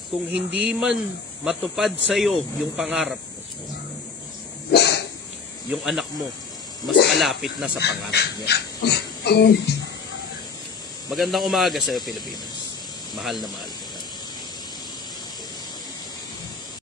kung hindi man matupad sa'yo yung pangarap mo, yung anak mo, mas malapit na sa pangarap niya. Magandang umaga sa'yo, Pilipinas. Mahal na mahal.